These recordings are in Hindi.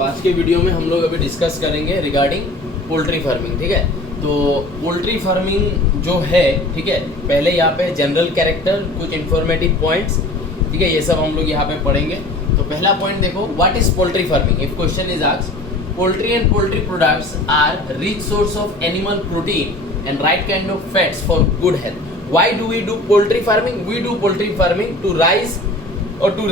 तो आज के वीडियो में हम लोग अभी डिस्कस करेंगे रिगार्डिंग पोल्ट्री फार्मिंग, ठीक है। तो पोल्ट्री फार्मिंग जो है, ठीक है, पहले यहाँ पे जनरल कैरेक्टर, कुछ इंफॉर्मेटिव पॉइंट्स, ठीक है, ये सब हम लोग यहाँ पे पढ़ेंगे। तो पहला पॉइंट देखो, what is poultry farming. If question is asked, poultry and poultry products are rich source of animal protein and right kind of fats for good health. Why do we do poultry farming? We do poultry farming to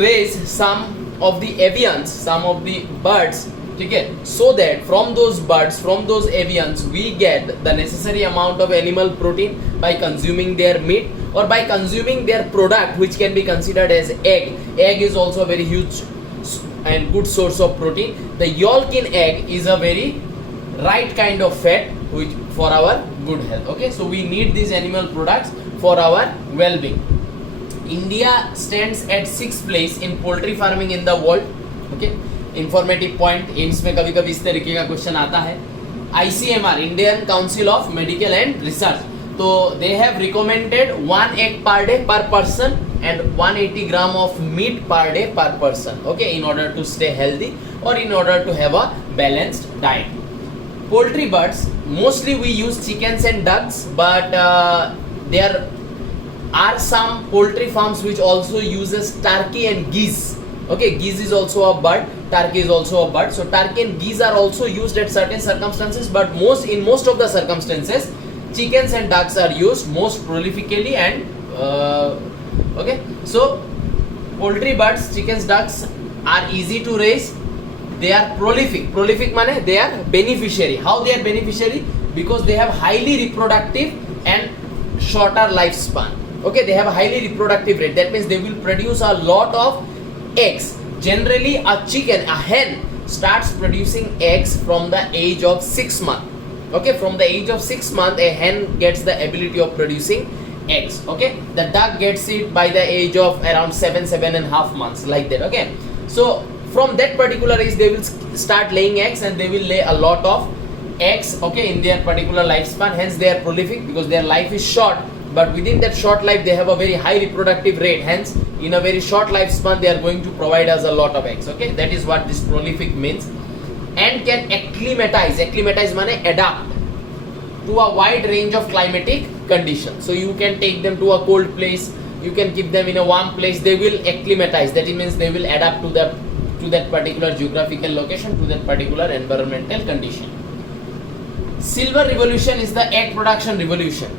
raise some of the avians, some of the birds, ठीक है, so that from those birds, from those avians we get the necessary amount of animal protein by consuming their meat or by consuming their product which can be considered as egg. Egg is also a very huge and good source of protein. The yolk in egg is a very right kind of fat which for our good health. Okay, so we need these animal products for our well-being. India stands at 6th place in poultry farming in the world. Okay, informative point. AIIMS में कभी कभी इस तरीके का क्वेश्चन आता है. ICMR, Indian Council of Medical and Research, तो they have recommended 1 egg per day per person and 180 gram of meat per day per person, okay, in order to stay healthy or in order to have a balanced diet. Poultry birds, mostly we use chickens and ducks, but there are some poultry farms which also uses turkey and geese. Okay, geese is also a bird, turkey is also a bird. So turkey and geese are also used at certain circumstances, but in most of the circumstances chickens and ducks are used most prolifically and okay, so poultry birds, chickens, ducks are easy to raise. They are prolific माने they are beneficiary. How they are beneficiary? Because they have highly reproductive and shorter lifespan. Okay, they have a highly reproductive rate. That means they will produce a lot of eggs. Generally a hen starts producing eggs from the age of 6 months. Okay, from the age of 6 months a hen gets the ability of producing eggs. Okay, the duck gets it by the age of around 7.5 months, like that. Okay, so from that particular age they will start laying eggs and they will lay a lot of eggs, okay, in their particular lifespan. Hence they are prolific because their life is short, but within that short life they have a very high reproductive rate. Hence in a very short lifespan they are going to provide us a lot of eggs. Okay, that is what this prolific means. And can acclimatize माने adapt to a wide range of climatic conditions. So you can take them to a cold place, you can keep them in a warm place, they will acclimatize. That means they will adapt to that particular geographical location, to that particular environmental condition. Silver revolution is the egg production revolution.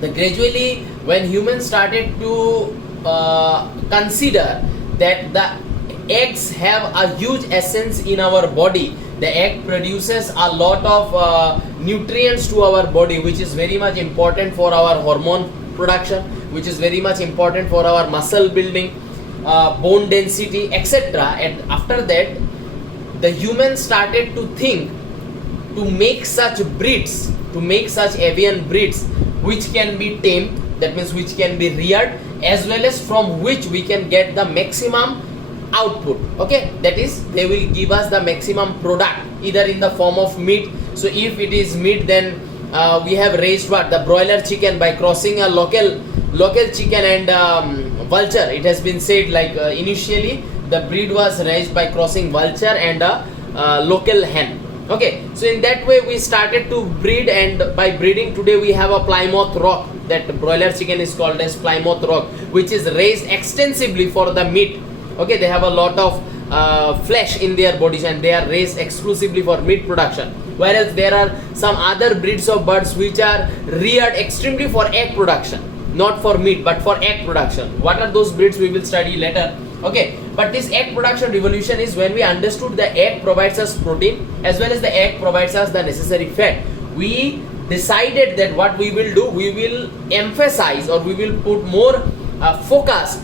Gradually when humans started to consider that the eggs have a huge essence in our body, the egg produces a lot of nutrients to our body, which is very much important for our hormone production, which is very much important for our muscle building, bone density, etc. And after that the humans started to think to make such breeds, to make such avian breeds which can be tamed, that means which can be reared, as well as from which we can get the maximum output. Okay, that is they will give us the maximum product either in the form of meat. So if it is meat, then we have raised what, the broiler chicken by crossing a local chicken and vulture. It has been said like initially the breed was raised by crossing vulture and a local hen. Okay, so in that way we started to breed, and by breeding today we have a Plymouth Rock. That broiler chicken is called as Plymouth Rock, which is raised extensively for the meat. Okay, they have a lot of flesh in their bodies and they are raised exclusively for meat production. Whereas there are some other breeds of birds which are reared extremely for egg production, not for meat but for egg production. What are those breeds we will study later. Okay, but this egg production revolution is when we understood the egg provides us protein as well as the egg provides us the necessary fat. We decided that what we will do, we will emphasize or we will put more focus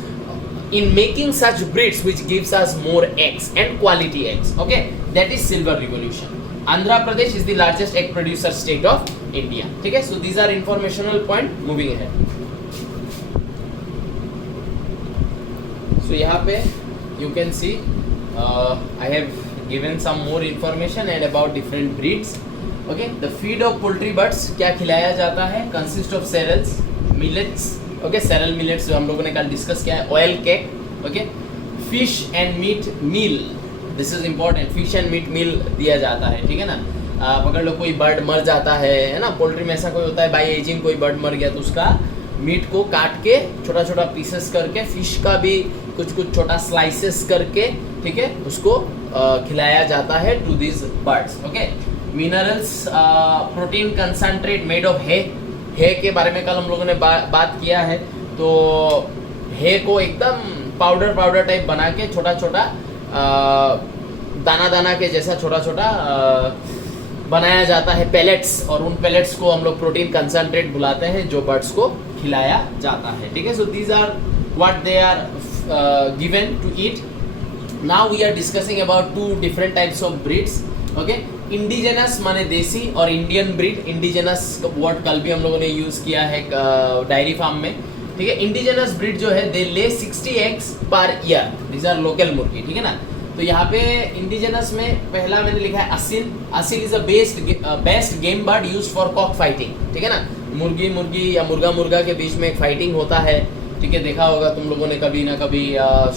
in making such breeds which gives us more eggs and quality eggs. Okay, that is silver revolution. Andhra Pradesh is the largest egg producer state of India. Okay, so these are informational point. Moving ahead. So यहाँ पे you can see I have given some more information and about different breeds. Okay, the feed of poultry birds क्या खिलाया जाता है? Consist of cereals, millets. Okay, cereal millets जो हम लोगों ने कल डिस्कस किया है, oil cake. Okay, fish and meat meal. This is important, fish and meat meal दिया जाता है, ठीक है ना। पकड़ लो कोई बर्ड मर जाता है ना, पोल्ट्री में ऐसा कोई होता है बाई एजिंग कोई बर्ड मर गया तो उसका मीट को काट के छोटा छोटा पीसेस करके, फिश का भी कुछ कुछ छोटा स्लाइसेस करके, ठीक है, उसको खिलाया जाता है to this birds. Okay, minerals, protein concentrate made of है के बारे में कल हम लोगों ने बात किया है। तो है को एकदम पाउडर टाइप बना के छोटा छोटा दाना दाना के जैसा छोटा छोटा बनाया जाता है पेलेट्स, और उन पेलेट्स को हम लोग प्रोटीन कंसंट्रेट बुलाते हैं जो बर्ड्स को खिलाया जाता है, ठीक है। So these are what they are given to eat. Now we are discussing about two different types of breeds. Okay, indigenous माने देसी और इंडियन ब्रीड। इंडिजिनस वर्ड कल भी हम लोगों ने यूज किया है डायरी फार्म में, ठीक है। इंडिजिनस ब्रीड जो है दे ले 60 eggs per year, these are local मुर्गी, ठीक है ना। तो यहाँ पे इंडिजिनस में पहला मैंने लिखा है Aseel. Aseel is a best game bird used for cock fighting, ठीक है ना। मुर्गी या मुर्गा के बीच में एक फाइटिंग होता है, ठीक है। देखा होगा तुम लोगों ने कभी ना कभी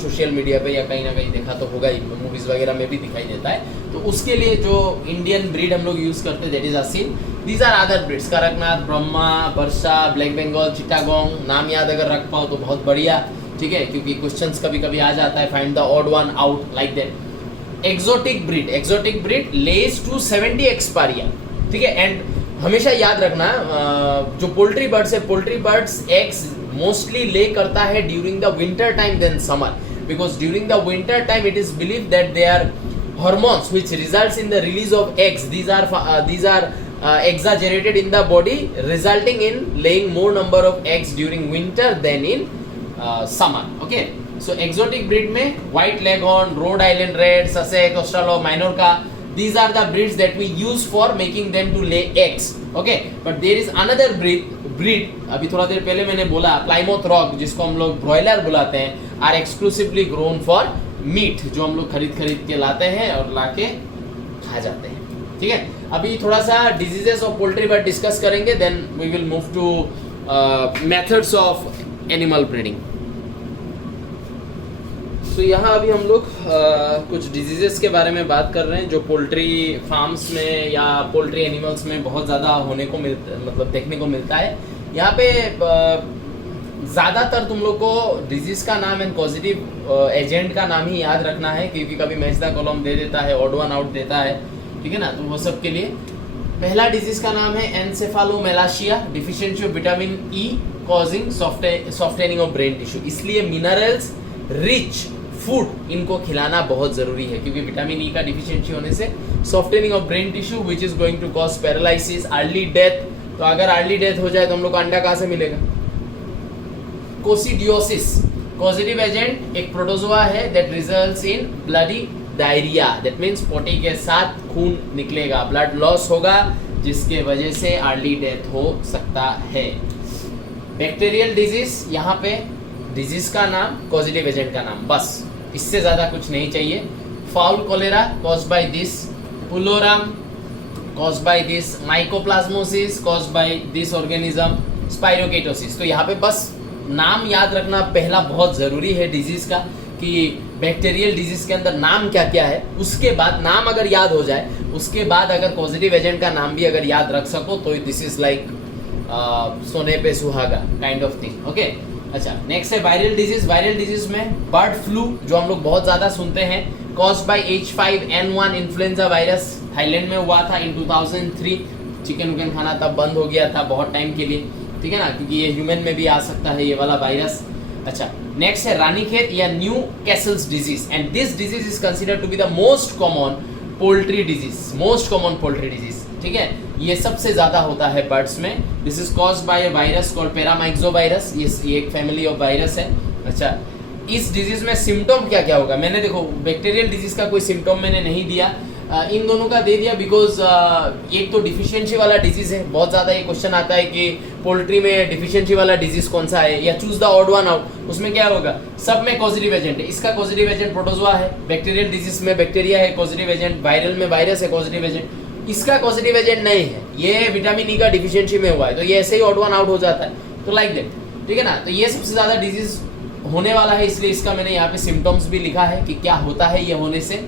सोशल मीडिया पे या कहीं ना कहीं देखा तो होगा ही, मूवीज वगैरह में भी दिखाई देता है। तो उसके लिए जो इंडियन ब्रीड हम लोग यूज करते हैं that is Aseel. These are other breeds, Kadaknath, Brahma, बर्षा, ब्लैक बंगाल, चिटागोंग। नाम याद अगर रख पाओ तो बहुत बढ़िया, ठीक है, क्योंकि क्वेश्चंस कभी कभी आ जाता है, find the odd one out like that. Exotic breed lays two 70 eggs per year, ठीक है। एंड हमेशा याद रखना जो पोल्ट्री बर्ड्स है, poultry birds eggs mostly lay करता है during the winter time than summer, because during the winter time it is believe that they are hormones which results in the release of eggs. These are exaggerated in the body, resulting in laying more number of eggs during winter than in summer. Okay, so exotic breed में white leghorn, Rhode Island Red, Sussex, Australo, Minorca, these are the breeds that we use for making them to lay eggs. Okay, but there is another breed अभी थोड़ा देर पहले मैंने बोला Plymouth Rock, जिसको हम लोग ब्रॉयलर बुलाते हैं, are exclusively grown for meat, जो हम लोग खरीद के लाते हैं और लाके खा जाते हैं, ठीक है। अभी थोड़ा सा diseases of poultry bird discuss करेंगे, then we will move to methods of animal breeding. तो यहाँ अभी हम लोग कुछ डिजीजेस के बारे में बात कर रहे हैं जो पोल्ट्री फार्म्स में या पोल्ट्री एनिमल्स में बहुत ज़्यादा होने को मतलब देखने को मिलता है। यहाँ पे ज़्यादातर तुम लोग को डिजीज़ का नाम एंड पॉजिटिव एजेंट का नाम ही याद रखना है, क्योंकि कभी मैचदा कॉलम दे देता है, ऑड वन आउट देता है, ठीक है ना। तो वो सब के लिए पहला डिजीज़ का नाम है encephalomalacia, deficiency of vitamin E causing softening of brain tissue. इसलिए मिनरल्स रिच फूड इनको खिलाना बहुत ज़रूरी है, क्योंकि विटामिन ई का डिफिशियंसी होने से softening of brain tissue which is going to cause paralysis, early death. तो अगर अर्ली डेथ हो जाए तो हम लोग को अंडा कहाँ से मिलेगा? कोसिडियोसिस, पॉजिटिव एजेंट एक प्रोटोजोआ है that results in bloody diarrhoea, that means potty के साथ खून निकलेगा, ब्लड लॉस होगा, जिसके वजह से अर्ली डेथ हो सकता है। बैक्टीरियल डिजीज, यहाँ पे डिजीज का नाम, पॉजिटिव एजेंट का नाम, बस इससे ज़्यादा कुछ नहीं चाहिए। Fowl cholera cause by this, pullorum cause by this, mycoplasmosis cause by this organism, spirochaetosis. तो यहाँ पे बस नाम याद रखना पहला बहुत ज़रूरी है डिजीज़ का, कि बैक्टीरियल डिजीज़ के अंदर नाम क्या क्या है। उसके बाद नाम अगर याद हो जाए, उसके बाद अगर पॉजिटिव एजेंट का नाम भी अगर याद रख सको तो दिस इज लाइक सोने पे सुहागा काइंड ऑफ थिंग। ओके, अच्छा, नेक्स्ट है वायरल डिजीज। वायरल डिजीज में बर्ड फ्लू जो हम लोग बहुत ज़्यादा सुनते हैं, caused by H5N1 influenza virus, Thailand में हुआ था इन 2003। चिकन विकन खाना तब बंद हो गया था बहुत टाइम के लिए, ठीक है ना, क्योंकि ये ह्यूमन में भी आ सकता है ये वाला वायरस। अच्छा, नेक्स्ट है रानीखेत या Newcastle's disease, and this disease is considered to be the most common poultry disease, ठीक है। ये सबसे ज्यादा होता है बर्ड्स में। This is caused by a virus called paramyxo virus, ये एक फैमिली ऑफ वायरस है। अच्छा, इस डिजीज में सिम्टम क्या क्या होगा? मैंने देखो बैक्टीरियल डिजीज का कोई सिम्टम मैंने नहीं दिया, इन दोनों का दे दिया बिकॉज एक तो डिफिशियंसी वाला डिजीज है। बहुत ज़्यादा ये क्वेश्चन आता है कि पोल्ट्री में डिफिशियंसी वाला डिजीज कौन सा है, या choose the odd one out, उसमें क्या होगा? सब में पॉजिटिव एजेंट है। इसका पॉजिटिव एजेंट प्रोटोजोआ है, बैक्टीरियल डिजीज में बैक्टीरिया है पॉजिटिव एजेंट, वायरल में वायरस है पॉजिटिव एजेंट। इसका पॉजिटिव एजेंट नहीं है, ये विटामिन ई का डिफिशियंसी में हुआ है, तो ये ऐसे ही ऑड वन आउट हो जाता है। तो लाइक दैट, ठीक है ना। तो ये सबसे ज़्यादा डिजीज होने वाला है, इसलिए इसका मैंने यहाँ पे सिम्टम्स भी लिखा है कि क्या होता है ये होने से।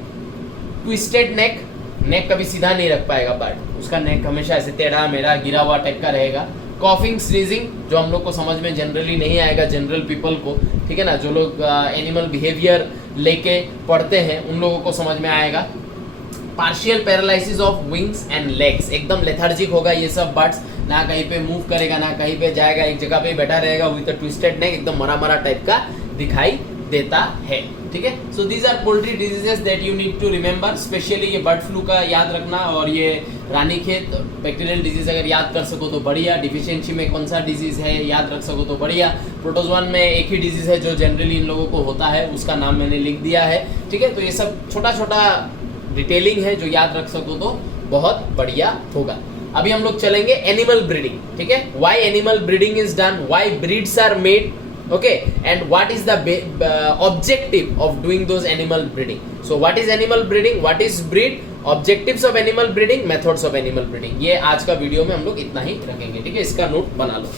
ट्विस्टेड नेक, नेक कभी सीधा नहीं रख पाएगा बर्ड, उसका नेक हमेशा ऐसे टेढ़ा मेढ़ा गिरा हुआ टाइप का रहेगा। कॉफिंग स्नीजिंग, जो हम लोग को समझ में जनरली नहीं आएगा, जनरल पीपल को, ठीक है ना, जो लोग एनिमल बिहेवियर लेके पढ़ते हैं उन लोगों को समझ में आएगा। Partial paralysis of wings and legs, एकदम लेथार्जिक होगा ये सब बर्ड्स, ना कहीं पे मूव करेगा ना कहीं पे जाएगा, एक जगह पे बैठा रहेगा विद अ ट्विस्टेड नेक, एकदम मरा मरा टाइप का दिखाई देता है, ठीक है। So these are poultry diseases that you need to remember, specially ये बर्ड फ्लू का याद रखना, और ये रानीखेत बैक्टीरियल डिजीज अगर याद कर सको तो बढ़िया, डिफिशियंसी में कौन सा डिजीज है याद रख सको तो बढ़िया, प्रोटोजोआन में एक ही डिजीज है जो जनरली इन लोगों को होता है, उसका नाम मैंने लिख दिया है, ठीक है। तो ये सब छोटा छोटा डिटेलिंग है जो याद रख सको तो बहुत बढ़िया होगा। अभी हम लोग चलेंगे एनिमल ब्रीडिंग, ठीक है, why animal breeding is done, why breeds are made, okay, and what is the objective of doing those animal breeding. So what is animal breeding, what is breed, objectives of animal breeding, methods of animal breeding, ये आज का वीडियो में हम लोग इतना ही रखेंगे, ठीक है, इसका नोट बना लो,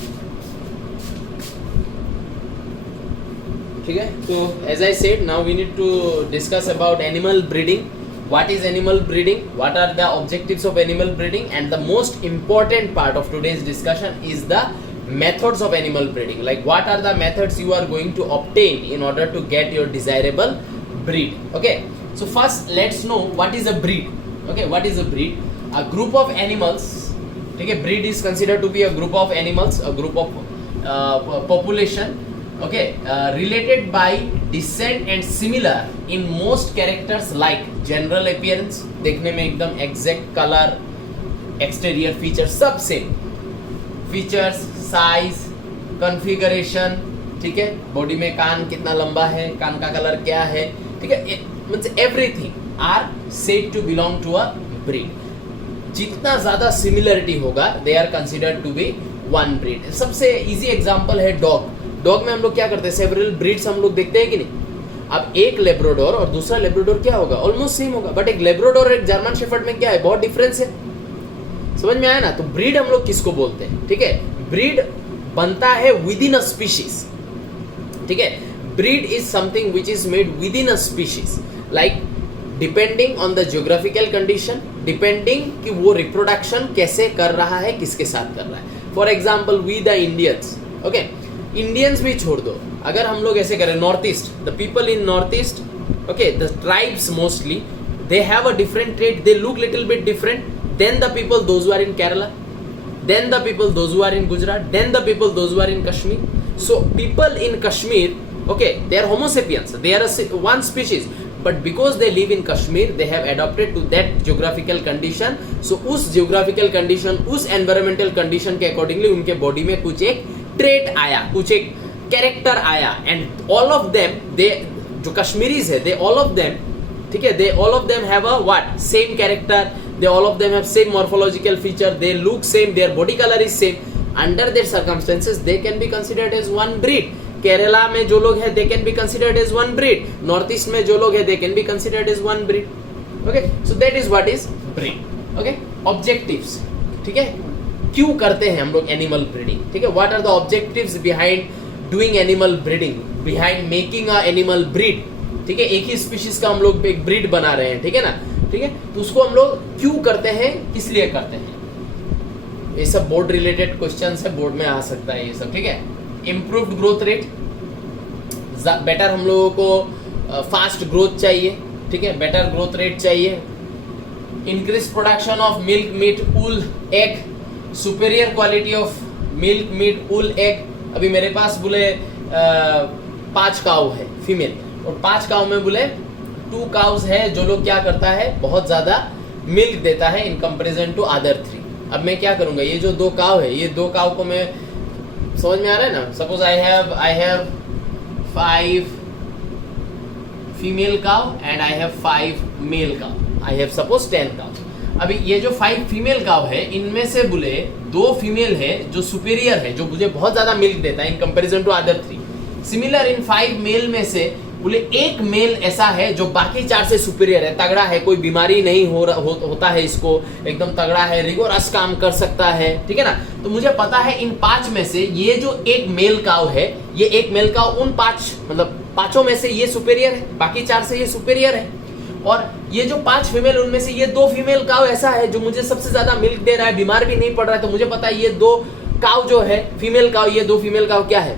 ठीक है। तो as I said, now we need to discuss about animal breeding. What is animal breeding, what are the objectives of animal breeding, and the most important part of today's discussion is the methods of animal breeding, like what are the methods you are going to obtain in order to get your desirable breed. Okay, so first let's know what is a breed. Okay, what is a breed? A group of animals, okay, breed is considered to be a group of animals, a group of population, okay, related by descent and similar in most characters like general appearance, देखने में एकदम exact color, exterior features सब same, फीचर्स, साइज, कॉन्फ़िगरेशन, ठीक है, बॉडी में कान कितना लंबा है, कान का कलर क्या है, ठीक है, means everything are said to belong to a breed. जितना ज्यादा सिमिलरिटी होगा they are considered to be one breed. सबसे इजी एग्जांपल है डॉग। डॉग में हम लोग क्या करते हैं, सेवरल ब्रीड्स हम लोग देखते हैं कि नहीं। अब एक लेब्राडोर और दूसरा लेब्राडोर क्या होगा, ऑलमोस्ट सेम होगा, बट एक लेब्राडोर और एक जर्मन शेफर्ड में क्या है, बहुत डिफरेंस है। समझ में आया ना। तो ब्रीड हम लोग किसको बोलते हैं, ठीक है, ब्रीड बनता है विद इन अ स्पीशीज, ठीक है। Breed is something which is made with in a species, like depending on the geographical condition, depending कि वो रिप्रोडक्शन कैसे कर रहा है, किसके साथ कर रहा है। For example we the Indians, okay, Indians भी छोड़ दो, अगर हम लोग ऐसे करें north east, the people in north east, okay, the tribes mostly they have a different trait, they look little bit different than the people those who are in Kerala, then the people those who are in Gujarat, then the people those who are in Kashmir. So people in Kashmir, okay, they are Homo sapiens, they are one species, but because they live in Kashmir they have adopted to that geographical condition. So उस geographical condition, उस environmental condition के accordingly उनके body में कुछ एक trait आया, कुछ एक character आया, and all of them, they जो Kashmiris है, they all of them, ठीक है, they all of them have a what, same character, they all of them have same morphological feature, they look same, their body color is same. Under their circumstances they can be considered as one breed. Kerala में जो लोग हैं they can be considered as one breed, north east में जो लोग हैं they can be considered as one breed. Okay, so that is what is breed. Okay, objectives, ठीक है, क्यों करते हैं हम लोग एनिमल ब्रीडिंग, ठीक है, what are the objectives behind doing animal breeding, behind making a animal breed, ठीक है, एक ही स्पीशीज का हम लोग एक ब्रीड बना रहे हैं, ठीक है ना, ठीक है, तो उसको हम लोग क्यों करते हैं, किस लिए करते हैं, ये सब बोर्ड रिलेटेड क्वेश्चंस है, बोर्ड में आ सकता है ये सब, ठीक है। इम्प्रूव्ड ग्रोथ रेट, बेटर हम लोगों को फास्ट ग्रोथ चाहिए, ठीक है, बेटर ग्रोथ रेट चाहिए। Increase production of milk, meat, wool, egg, superior quality of milk, meat, wool, egg. अभी मेरे पास बोले 5 काऊ है फीमेल, और 5 काऊ में बोले 2 काउस है जो लोग क्या करता है, बहुत ज्यादा मिल्क देता है इन कंपैरिजन टू अदर 3। अब मैं क्या करूंगा, ये जो 2 काउ है, ये 2 काउ को मैं, समझ में आ रहा है ना, suppose I have 5 female cow and I have 5 male cow, I have suppose 10 cow. अभी ये जो 5 फीमेल काउ है, इनमें से बोले 2 फीमेल है जो सुपीरियर है, जो मुझे बहुत ज्यादा मिल्क देता है in comparison to other 3। Similar in 5 male में से बोले 1 मेल ऐसा है जो बाकी 4 से सुपीरियर है, तगड़ा है, कोई बीमारी नहीं होता है इसको, एकदम तगड़ा है, रिगोरस काम कर सकता है, ठीक है ना। तो मुझे पता है इन 5 में से ये जो 1 मेल काउ है, ये 1 मेल काउ उन 5 मतलब 5 में से ये सुपीरियर है, बाकी 4 से ये सुपीरियर है। और ये जो 5 फीमेल, उनमें से ये 2 फीमेल काउ ऐसा है जो मुझे सबसे ज्यादा मिल्क दे रहा है, बीमार भी नहीं पड़ रहा है, तो मुझे पता है ये 2 काउ जो है फीमेल काउ, ये 2 फीमेल काउ क्या है,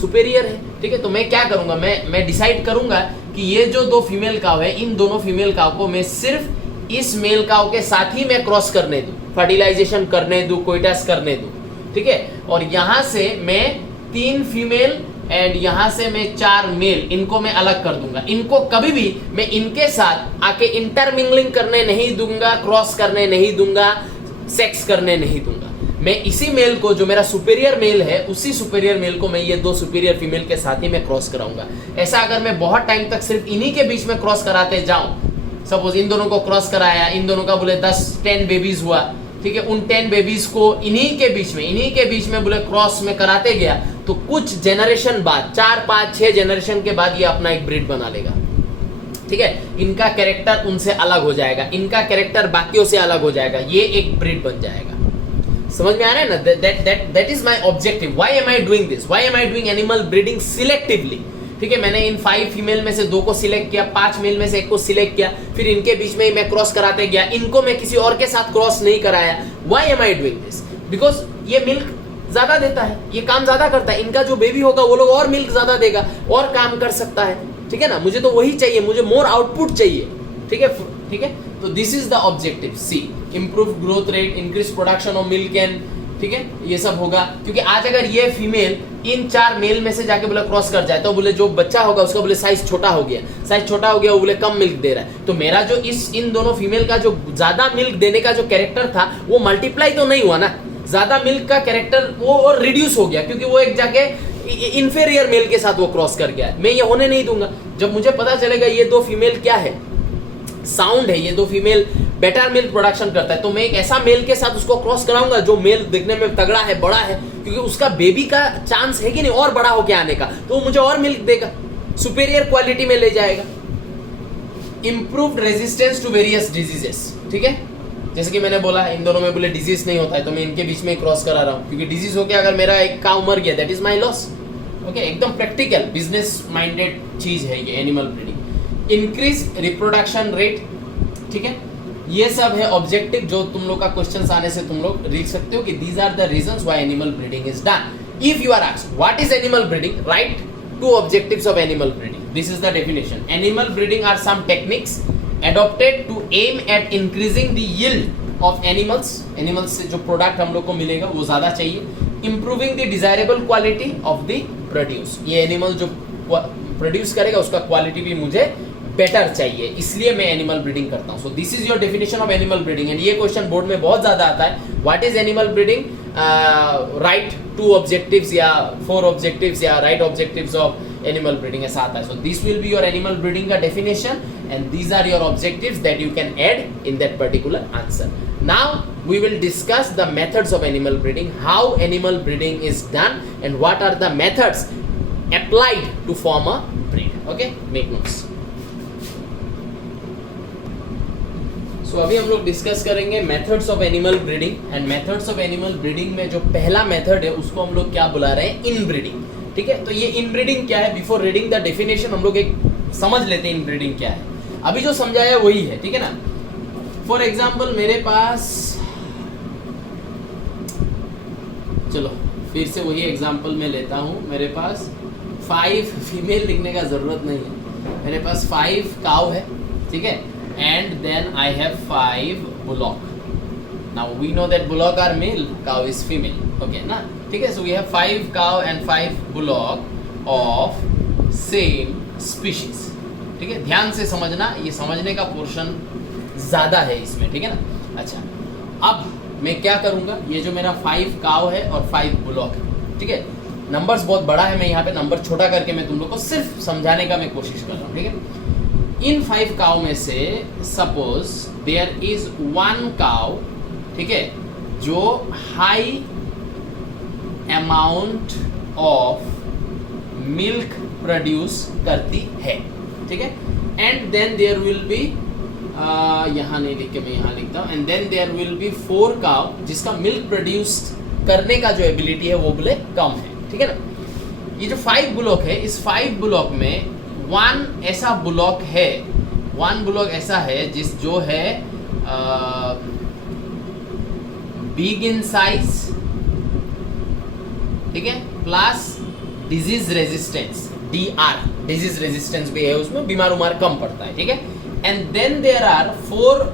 सुपेरियर है। ठीक है, तो मैं क्या करूंगा, मैं डिसाइड करूंगा कि ये जो 2 फीमेल काउ है, इन दोनों फीमेल काउ को मैं सिर्फ इस मेल काउ के साथ ही मैं क्रॉस करने दूं, फर्टिलाइजेशन करने दूं, कोइटस करने दूं। ठीक है, और यहां से मैं 3 फीमेल एंड यहां से मैं 4 मेल, इनको मैं अलग कर दूंगा। इनको कभी भी मैं इनके साथ आके इंटरमिंगलिंग करने नहीं दूंगा, क्रॉस करने नहीं दूंगा, सेक्स करने नहीं दूंगा। मैं इसी मेल को, जो मेरा सुपेरियर मेल है, उसी सुपेरियर मेल को मैं ये 2 सुपेरियर फीमेल के साथ ही मैं क्रॉस कराऊंगा। ऐसा अगर मैं बहुत टाइम तक सिर्फ इन्हीं के बीच में क्रॉस कराते जाऊं, सपोज इन दोनों को क्रॉस कराया, इन दोनों का बोले 10-10 बेबीज हुआ, ठीक है, उन 10 बेबीज को इन्हीं के बीच में बोले क्रॉस में कराते गया, तो कुछ जनरेशन बाद, 4, 5, 6 जनरेशन के बाद ये अपना एक ब्रीड बना लेगा। ठीक है, इनका कैरेक्टर उनसे अलग हो जाएगा, इनका कैरेक्टर बाकियों से अलग हो जाएगा, ये एक ब्रीड बन जाएगा। समझ में आ रहा है ना? That is my objective. Why am I doing this? Why am I doing animal breeding selectively? ठीक है, मैंने इन 5 फीमेल में से 2 को सिलेक्ट किया, 5 मेल में से 1 को सिलेक्ट किया, फिर इनके बीच में ही मैं क्रॉस कराते गया, इनको मैं किसी और के साथ क्रॉस नहीं कराया। Why am I doing this? Because ये मिल्क ज्यादा देता है, ये काम ज्यादा करता है, इनका जो बेबी होगा वो लोग और मिल्क ज्यादा देगा और काम कर सकता है। ठीक है ना, मुझे तो वही चाहिए, मुझे मोर आउटपुट चाहिए। ठीक है, ठीक है, तो this is the objective. See, improve growth rate, increase production of milk and, ठीक है, ये सब होगा। क्योंकि आज अगर ये फीमेल इन 4 मेल में से जाके बोले क्रॉस कर जाए, तो बोले जो बच्चा होगा उसका बोले साइज छोटा हो गया, वो बोले कम मिल्क दे रहा है, तो मेरा जो इन दोनों फीमेल का जो ज्यादा मिल्क देने का जो कैरेक्टर था वो मल्टीप्लाई तो नहीं हुआ ना, ज्यादा मिल्क का कैरेक्टर वो रिड्यूस हो गया, क्योंकि वो एक जाके इंफीरियर मेल के साथ वो क्रॉस कर गया। मैं ये होने नहीं दूंगा। जब मुझे पता चलेगा ये 2 फीमेल क्या है, साउंड है, ये 2 फीमेल बेटर मिल्क प्रोडक्शन करता है, तो मैं एक ऐसा मेल के साथ उसको क्रॉस कराऊंगा जो मेल दिखने में तगड़ा है, बड़ा है, क्योंकि उसका बेबी का चांस है कि नहीं और बड़ा होके आने का, तो वो मुझे और मिल्क देगा, सुपेरियर क्वालिटी में ले जाएगा। Improved resistance to various diseases. ठीक है, जैसे कि मैंने बोला इन दोनों में बोले डिजीज नहीं होता है, तो मैं इनके बीच में क्रॉस करा रहा हूँ, क्योंकि डिजीज होके अगर मेरा एक काऊ मर गया, that is my loss. Okay, एकदम प्रैक्टिकल बिजनेस माइंडेड चीज है ये animal breeding. Increase reproduction rate. ठीक है, ये सब है ऑब्जेक्टिव जो तुम लोग का क्वेश्चंस आने से तुम लोग लिख सकते हो कि these are the reasons why animal breeding is done. If you are asked what is animal breeding, right 2 objectives of animal breeding. This is the definition. Animal breeding are some techniques adopted to aim at increasing the yield of animals. Animals से जो प्रोडक्ट हम लोग को मिलेगा वो ज़्यादा चाहिए. Improving the desirable quality of the produce. ये एनिमल जो प्रोड्यूस करेगा उसका क्वालिटी भी मुझे बेटर चाहिए, इसलिए मैं एनिमल ब्रीडिंग करता हूँ. So this is your definition of animal breeding. And ये क्वेश्चन बोर्ड में बहुत ज़्यादा आता है. What is animal breeding? Right 2 objectives या 4 ऑब्जेक्टिव्स या right objectives of animal breeding ऐसा आता है. So this will be your animal breeding का definition and these are your objectives that you can add in that particular answer. Now we will discuss the methods of animal breeding, how animal breeding is done and what are the methods applied to form a breed. Okay, make notes. So अभी हम लोग डिस्कस करेंगे methods of animal breeding. And methods of animal breeding में जो पहला मेथड है उसको हम लोग क्या बुला रहे हैं? इनब्रीडिंग. ठीक है, तो ये इनब्रीडिंग क्या है? बिफोर रीडिंग द डेफिनेशन हम लोग एक समझ लेते हैं इनब्रीडिंग क्या है. अभी जो समझाया वही है, ठीक है ना. फॉर एग्जाम्पल मेरे पास, चलो फिर से वही एग्जाम्पल मैं लेता हूँ. मेरे पास 5 फीमेल लिखने का ज़रूरत नहीं है. मेरे पास 5 काउ है, ठीक है, and then I have 5 bullock. Now we know that bullock are male, cow is female. Okay ना, ठीक है. So we have 5 cow and 5 bullock of same species. ठीक है, ध्यान से समझना, ये समझने का पोर्शन ज़्यादा है इसमें, ठीक है ना. अच्छा, अब मैं क्या करूंगा, ये जो मेरा 5 काव है और 5 बुलॉक है, ठीक है, नंबर्स बहुत बड़ा है, मैं यहाँ पे नंबर छोटा करके मैं तुम लोग को सिर्फ समझाने का मैं कोशिश कर रहा हूँ. ठीक है, इन 5 काव में से सपोज देयर इज 1 काव, ठीक है, जो high amount of milk produce करती है, ठीक है. And then there will be, यहाँ नहीं लिख के मैं यहाँ लिखता हूँ, and then there will be 4 cow जिसका मिल्क प्रोड्यूस करने का जो एबिलिटी है वो बोले कम है, ठीक है ना. ये जो 5 बुलॉक है, इस 5 बुलॉक में 1 ऐसा बुलॉक है वन ब्लॉक ऐसा है जो है बिग इन साइज, ठीक है, plus disease resistance, DR, disease resistance भी है उसमें, बीमार उमार कम पड़ता है, ठीक है। And then there are 4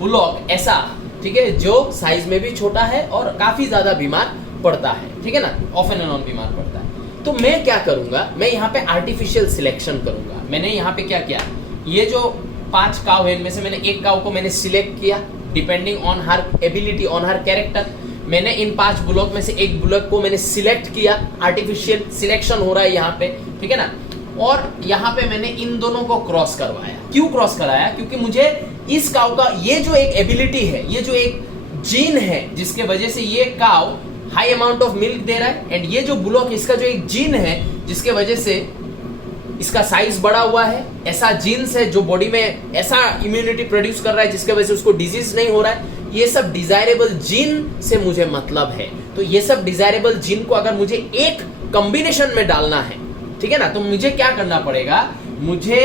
bullock ऐसा, ठीक है, जो साइज में भी छोटा है और काफी ज्यादा बीमार पड़ता है, ठीक है ना, ऑफ एंड ऑन बीमार पड़ता है। तो मैं क्या करूंगा, मैं यहाँ पे आर्टिफिशियल सिलेक्शन करूंगा। मैंने यहाँ पे क्या किया, ये जो 5 काव है इनमें से मैंने एक काव को मैंने सिलेक्ट किया depending on her ability, on her character. मैंने इन 5 ब्लॉक में से एक ब्लॉक को मैंने सिलेक्ट किया, आर्टिफिशियल सिलेक्शन हो रहा है यहाँ पे, ठीक है ना। और यहाँ पे मैंने इन दोनों को क्रॉस करवाया। क्यों क्रॉस कराया, क्योंकि मुझे इस काव का ये जो एक एबिलिटी है, ये जो एक जीन है जिसके वजह से ये काव हाई अमाउंट ऑफ मिल्क दे रहा है, एंड ये जो ब्लॉक इसका जो एक जीन है जिसके वजह से इसका साइज बड़ा हुआ है, ऐसा जीन्स है जो बॉडी में ऐसा इम्यूनिटी प्रोड्यूस कर रहा है जिसके वजह से उसको डिजीज नहीं हो रहा है, ये सब डिजायरेबल जीन से मुझे मतलब है। तो ये सब डिजायरेबल जीन को अगर मुझे एक कॉम्बिनेशन में डालना है, ठीक है ना, तो मुझे क्या करना पड़ेगा, मुझे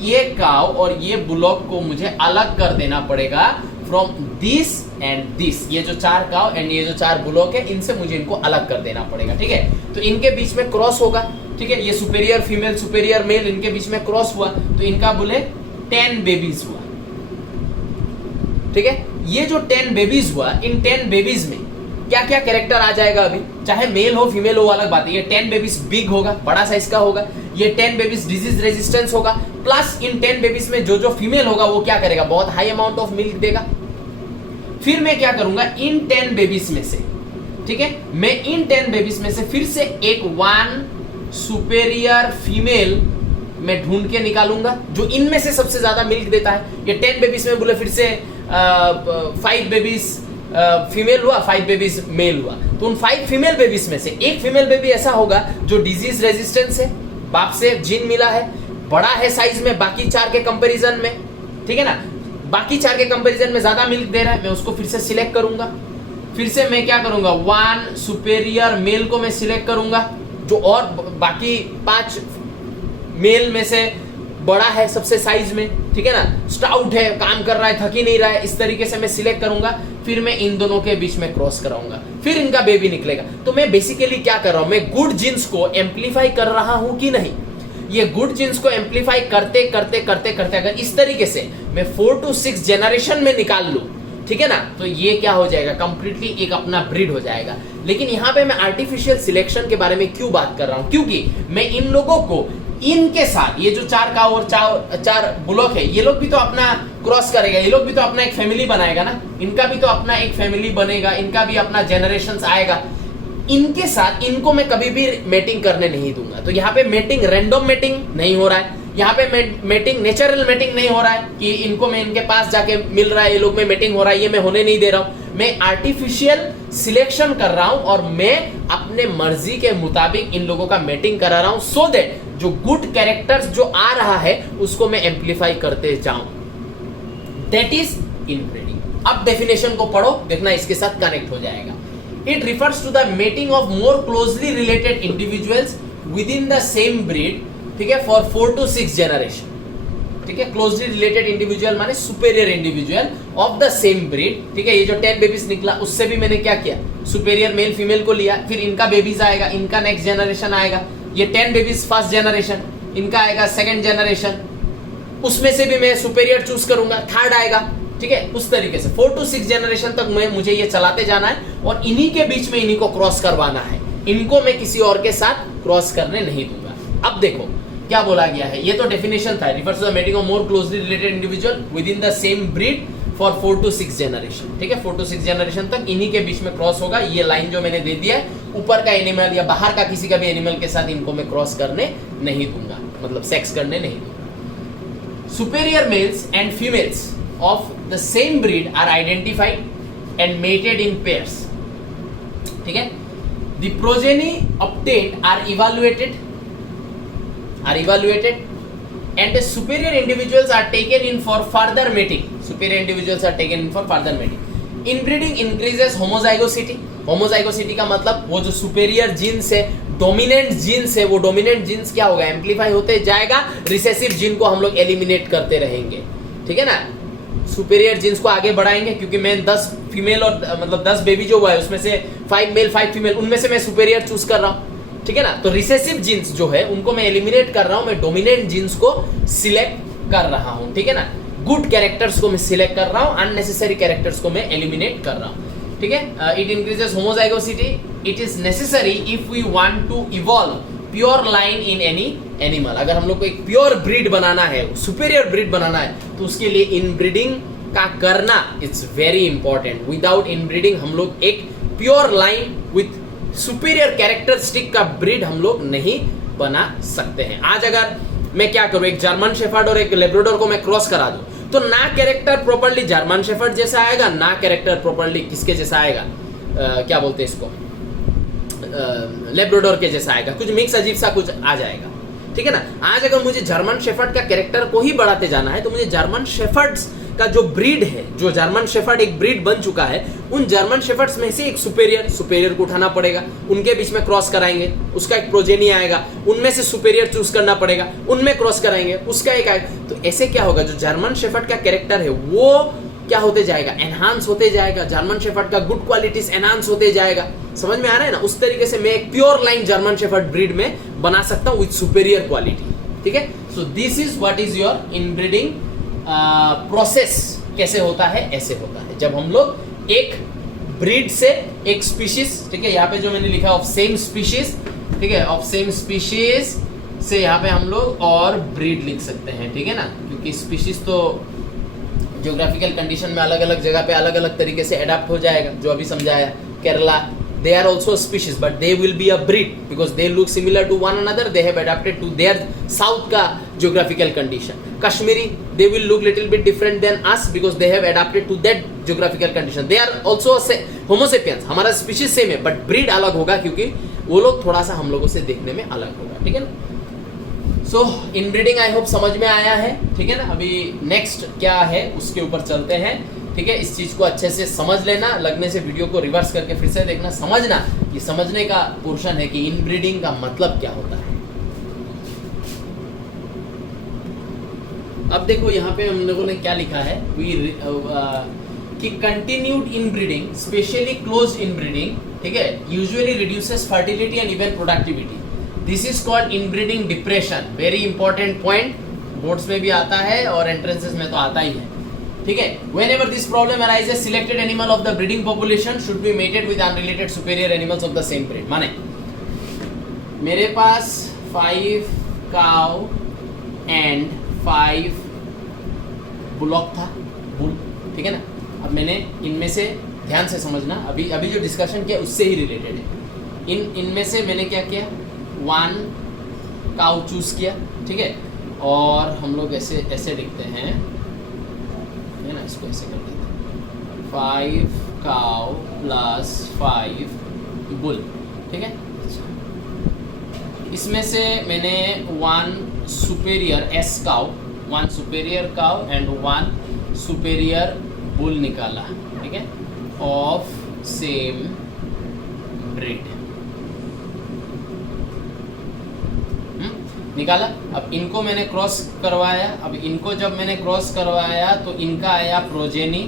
ये काव और ये ब्लॉक को मुझे अलग कर देना पड़ेगा फ्रॉम दिस एंड दिस। ये जो 4 काव एंड ये जो 4 ब्लॉक है, इनसे मुझे इनको अलग कर देना पड़ेगा, ठीक है। तो इनके बीच में क्रॉस होगा, ठीक है, ये सुपेरियर फीमेल सुपेरियर मेल, इनके बीच में क्रॉस हुआ तो इनका बोले 10 बेबीज हुआ, ठीक है। ये जो 10 बेबीज हुआ, इन 10 बेबीज में क्या क्या कैरेक्टर आ जाएगा, अभी चाहे मेल हो फीमेल हो अलग बात है। ये 10 बेबीज बिग होगा, बड़ा साइज का होगा, ये 10 बेबीज डिजीज रेजिस्टेंस होगा, प्लस इन 10 बेबीज में जो फीमेल होगा वो क्या करेगा, बहुत हाई अमाउंट ऑफ मिल्क देगा। फिर मैं क्या करूंगा, इन 10 बेबीज में से, ठीक है, मैं इन 10 बेबीज में से फिर से एक 1 सुपेरियर फीमेल मैं ढूंढ के निकालूंगा जो इनमें से सबसे ज्यादा मिल्क देता है। ये 10 बेबीज में बोले फिर से 5 बेबीज फीमेल हुआ, 5 बेबीज मेल हुआ, तो उन 5 फीमेल बेबीज में से एक फीमेल बेबी ऐसा होगा जो डिजीज रेजिस्टेंस है, बाप से जीन मिला है, बड़ा है साइज में बाकी 4 के कंपैरिजन में, ठीक है ना, बाकी 4 के कंपैरिजन में ज्यादा मिल्क दे रहा है, मैं उसको फिर से सिलेक्ट करूंगा। फिर से मैं क्या करूंगा, 1 सुपेरियर मेल को मैं सिलेक्ट करूंगा जो और बाकी 5 मेल में से बड़ा है सबसे साइज में, ठीक है ना, स्टाउट है, काम कर रहा है, थक ही नहीं रहा है, इस तरीके से मैं सिलेक्ट करूंगा। फिर मैं इन दोनों के बीच में क्रॉस कराऊंगा, फिर इनका बेबी निकलेगा। तो मैं बेसिकली क्या कर रहा हूं, मैं गुड जीन्स को एम्पलीफाई कर रहा हूं कि नहीं। ये गुड जीन्स को एम्पलीफाई करते करते करते करते अगर इस तरीके से मैं 4 to 6 जनरेशन में निकाल लूं, ठीक है ना, तो ये क्या हो जाएगा, कंप्लीटली एक अपना ब्रीड हो जाएगा। लेकिन यहाँ पे मैं आर्टिफिशियल सिलेक्शन के बारे में क्यों बात कर रहा हूं, क्योंकि मैं इन लोगों को इनके साथ, ये जो 4 काव और 4 ब्लॉक है, ये लोग भी तो अपना क्रॉस करेगा, ये लोग भी तो अपना एक फैमिली बनाएगा ना, इनका भी तो अपना एक फैमिली बनेगा, इनका भी अपना जनरेशंस आएगा। इनके साथ इनको मैं कभी भी मेटिंग करने नहीं दूंगा। तो यहाँ पे मेटिंग रैंडम मेटिंग नहीं हो रहा है, यहाँ पे मेटिंग नेचुरल मेटिंग नहीं हो रहा है कि इनको मैं इनके पास जाके मिल रहा है, ये लोग में मेटिंग हो रहा है, ये मैं होने नहीं दे रहा हूं। मैं आर्टिफिशियल सिलेक्शन कर रहा हूं और मैं अपने मर्जी के मुताबिक इन लोगों का मेटिंग करा रहा हूं, सो दैट जो गुड कैरेक्टर्स जो आ रहा है उसको मैं एम्पलीफाई करते जाऊं। That is inbreeding. अब डेफिनेशन को पढ़ो, देखना इसके साथ कनेक्ट हो जाएगा। It refers to the mating of more closely related individuals within the same breed, ठीक है, फॉर 4 to 6 जनरेशन, ठीक है। क्लोजली रिलेटेड इंडिविजुअल माने superior individual of the same breed, ठीक है। ये जो 10 बेबीज निकला उससे भी मैंने क्या किया, सुपेरियर मेल फीमेल को लिया, फिर इनका बेबीज आएगा, इनका नेक्स्ट जनरेशन आएगा। ये 10 बेबीज फर्स्ट जनरेशन, इनका आएगा सेकंड जनरेशन, उसमें से भी मैं सुपेरियर चूज करूंगा, थर्ड आएगा, ठीक है। उस तरीके से 4 to 6 जनरेशन तक मुझे ये चलाते जाना है और इन्हीं के बीच में इन्हीं को क्रॉस करवाना है, इनको मैं किसी और के साथ क्रॉस करने नहीं दूंगा। अब देखो क्या बोला गया है, ये तो डेफिनेशन था, refers to the mating of more closely related individual within the same breed for 4 to 6 generation, ठीक है। 4 to 6 जनरेशन तक इन्हीं के बीच में क्रॉस होगा। ये लाइन जो मैंने दे दिया है, ऊपर का एनिमल या बाहर का किसी का भी एनिमल के साथ इनको मैं क्रॉस करने नहीं दूंगा, मतलब सेक्स करने नहीं दूंगा। Superior males and females of the same breed are identified and mated in pairs, ठीक है। The progeny obtained are evaluated and the superior individuals are taken in for further mating. Inbreeding increases homozygosity homozygosity का मतलब वो जो सुपेरियर जीन्स है, डोमिनेंट जीन्स है, वो डोमिनेंट जीन्स क्या होगा, एम्पलीफाई होते जाएगा, रिसेसिव जीन को हम लोग एलिमिनेट करते रहेंगे, ठीक है ना। सुपेरियर जीन्स को आगे बढ़ाएंगे, क्योंकि मैं 10 फीमेल और मतलब 10 बेबी जो हुआ है उसमें से 5 मेल 5 फीमेल, उनमें से मैं सुपेरियर चूज कर रहा हूँ, ठीक है ना। तो रिसेसिव जीन्स जो है उनको मैं एलिमिनेट कर रहा हूँ, मैं डोमिनेंट जीन्स को सिलेक्ट कर रहा हूँ, ठीक है ना। गुड कैरेक्टर्स को मैं सिलेक्ट कर रहा हूँ, अननेसेसरी कैरेक्टर्स को मैं एलिमिनेट कर रहा हूँ, ठीक है। It increases homozygosity, it is necessary if we want to evolve pure line in any animal. अगर हम लोग को एक प्योर ब्रीड बनाना है, सुपेरियर ब्रीड बनाना है, तो उसके लिए इनब्रीडिंग का करना it's very important. Without inbreeding हम लोग एक pure line with superior characteristic का ब्रीड हम लोग नहीं बना सकते हैं। आज अगर मैं क्या करूं, एक जर्मन शेफर्ड और एक लेब्राडोर को मैं क्रॉस करा दूं, तो ना कैरेक्टर प्रॉपर्ली जर्मन शेफर्ड जैसा आएगा, ना कैरेक्टर प्रॉपर्ली किसके जैसा आएगा, क्या बोलते हैं इसको, लेब्राडोर के जैसा आएगा, कुछ मिक्स अजीब सा कुछ आ जाएगा, ठीक है ना। आज अगर मुझे जर्मन शेफर्ड का कैरेक्टर को ही बढ़ाते जाना है, तो मुझे जर्मन शेफर्ड्स का जो ब्रीड है, जो जर्मन शेफर्ड एक ब्रीड बन चुका है, उन जर्मन शेफर्ड्स में से एक सुपेरियर को उठाना पड़ेगा, उनके बीच में क्रॉस कराएंगे, उसका एक प्रोजेनी आएगा, उनमें से सुपेरियर चूज करना पड़ेगा, उनमें क्रॉस कराएंगे, उसका एक आएगा। तो ऐसे क्या होगा, जो जर्मन शेफर्ड का कैरेक्टर है वो क्या होते जाएगा, एनहांस होते जाएगा, जर्मन शेफर्ड का गुड क्वालिटीज एनहांस होते जाएगा। समझ में आ रहा है ना। उस तरीके से मैं एक pure line German shepherd breed में बना सकता हूं विद सुपेरियर क्वालिटी, ठीक है। So this is what is your inbreeding process. कैसे होता है, ऐसे होता है जब हम लोग एक ब्रीड से एक स्पीशीज, ठीक है, यहाँ पे जो मैंने लिखा ऑफ सेम स्पीशीज, ठीक है, ऑफ सेम स्पीशीज से यहाँ पे हम लोग और ब्रीड लिख सकते हैं, ठीक है ना, क्योंकि स्पीशीज तो ज्योग्राफिकल कंडीशन में अलग अलग जगह पे अलग अलग तरीके से अडेप्ट हो जाएगा, जो अभी समझाया। Kerala, they are also species but they will be a breed because they look similar to one another, they have adapted to their south का geographical condition. Kashmiri, they will look little bit different than us because they have adapted to that geographical condition. They are also homo sapiens, हमारा species same है but breed अलग होगा, क्योंकि वो लोग थोड़ा सा हम लोगों से देखने में अलग होगा, ठीक है ना। सो इनब्रीडिंग आई होप समझ में आया है, ठीक है ना। अभी नेक्स्ट क्या है उसके ऊपर चलते हैं, ठीक है। इस चीज को अच्छे से समझ लेना, लगने से वीडियो को रिवर्स करके फिर से देखना, समझना। ये समझने का पोर्शन है कि इनब्रीडिंग का मतलब क्या होता है। अब देखो यहाँ पे हम लोगों ने क्या लिखा है, कि continued inbreeding, specially closed inbreeding, ठीक है, usually reduces fertility and even productivity. This is called inbreeding depression. Very important point, boards में भी आता है और एंट्रेंसेस में तो आता ही है, ठीक है। Whenever this problem arises, selected animal of the breeding population should be mated with unrelated superior animals of the same breed. माने मेरे पास 5 cow and 5 बुलॉक था, बुल, ठीक है ना। अब मैंने इनमें से, ध्यान से समझना, अभी जो डिस्कशन किया उससे ही रिलेटेड है। इनमें से मैंने क्या किया, 1 काउ चूज किया, ठीक है, और हम लोग ऐसे लिखते हैं, है ना, इसको ऐसे कर देते हैं, 5 काउ प्लस 5 बुल, ठीक है। इसमें से मैंने 1 superior S cow, 1 superior cow and 1 superior bull निकाला, ठीक है, ऑफ सेम ब्रीड निकाला। अब इनको मैंने क्रॉस करवाया, अब इनको जब मैंने क्रॉस करवाया तो इनका आया प्रोजेनी,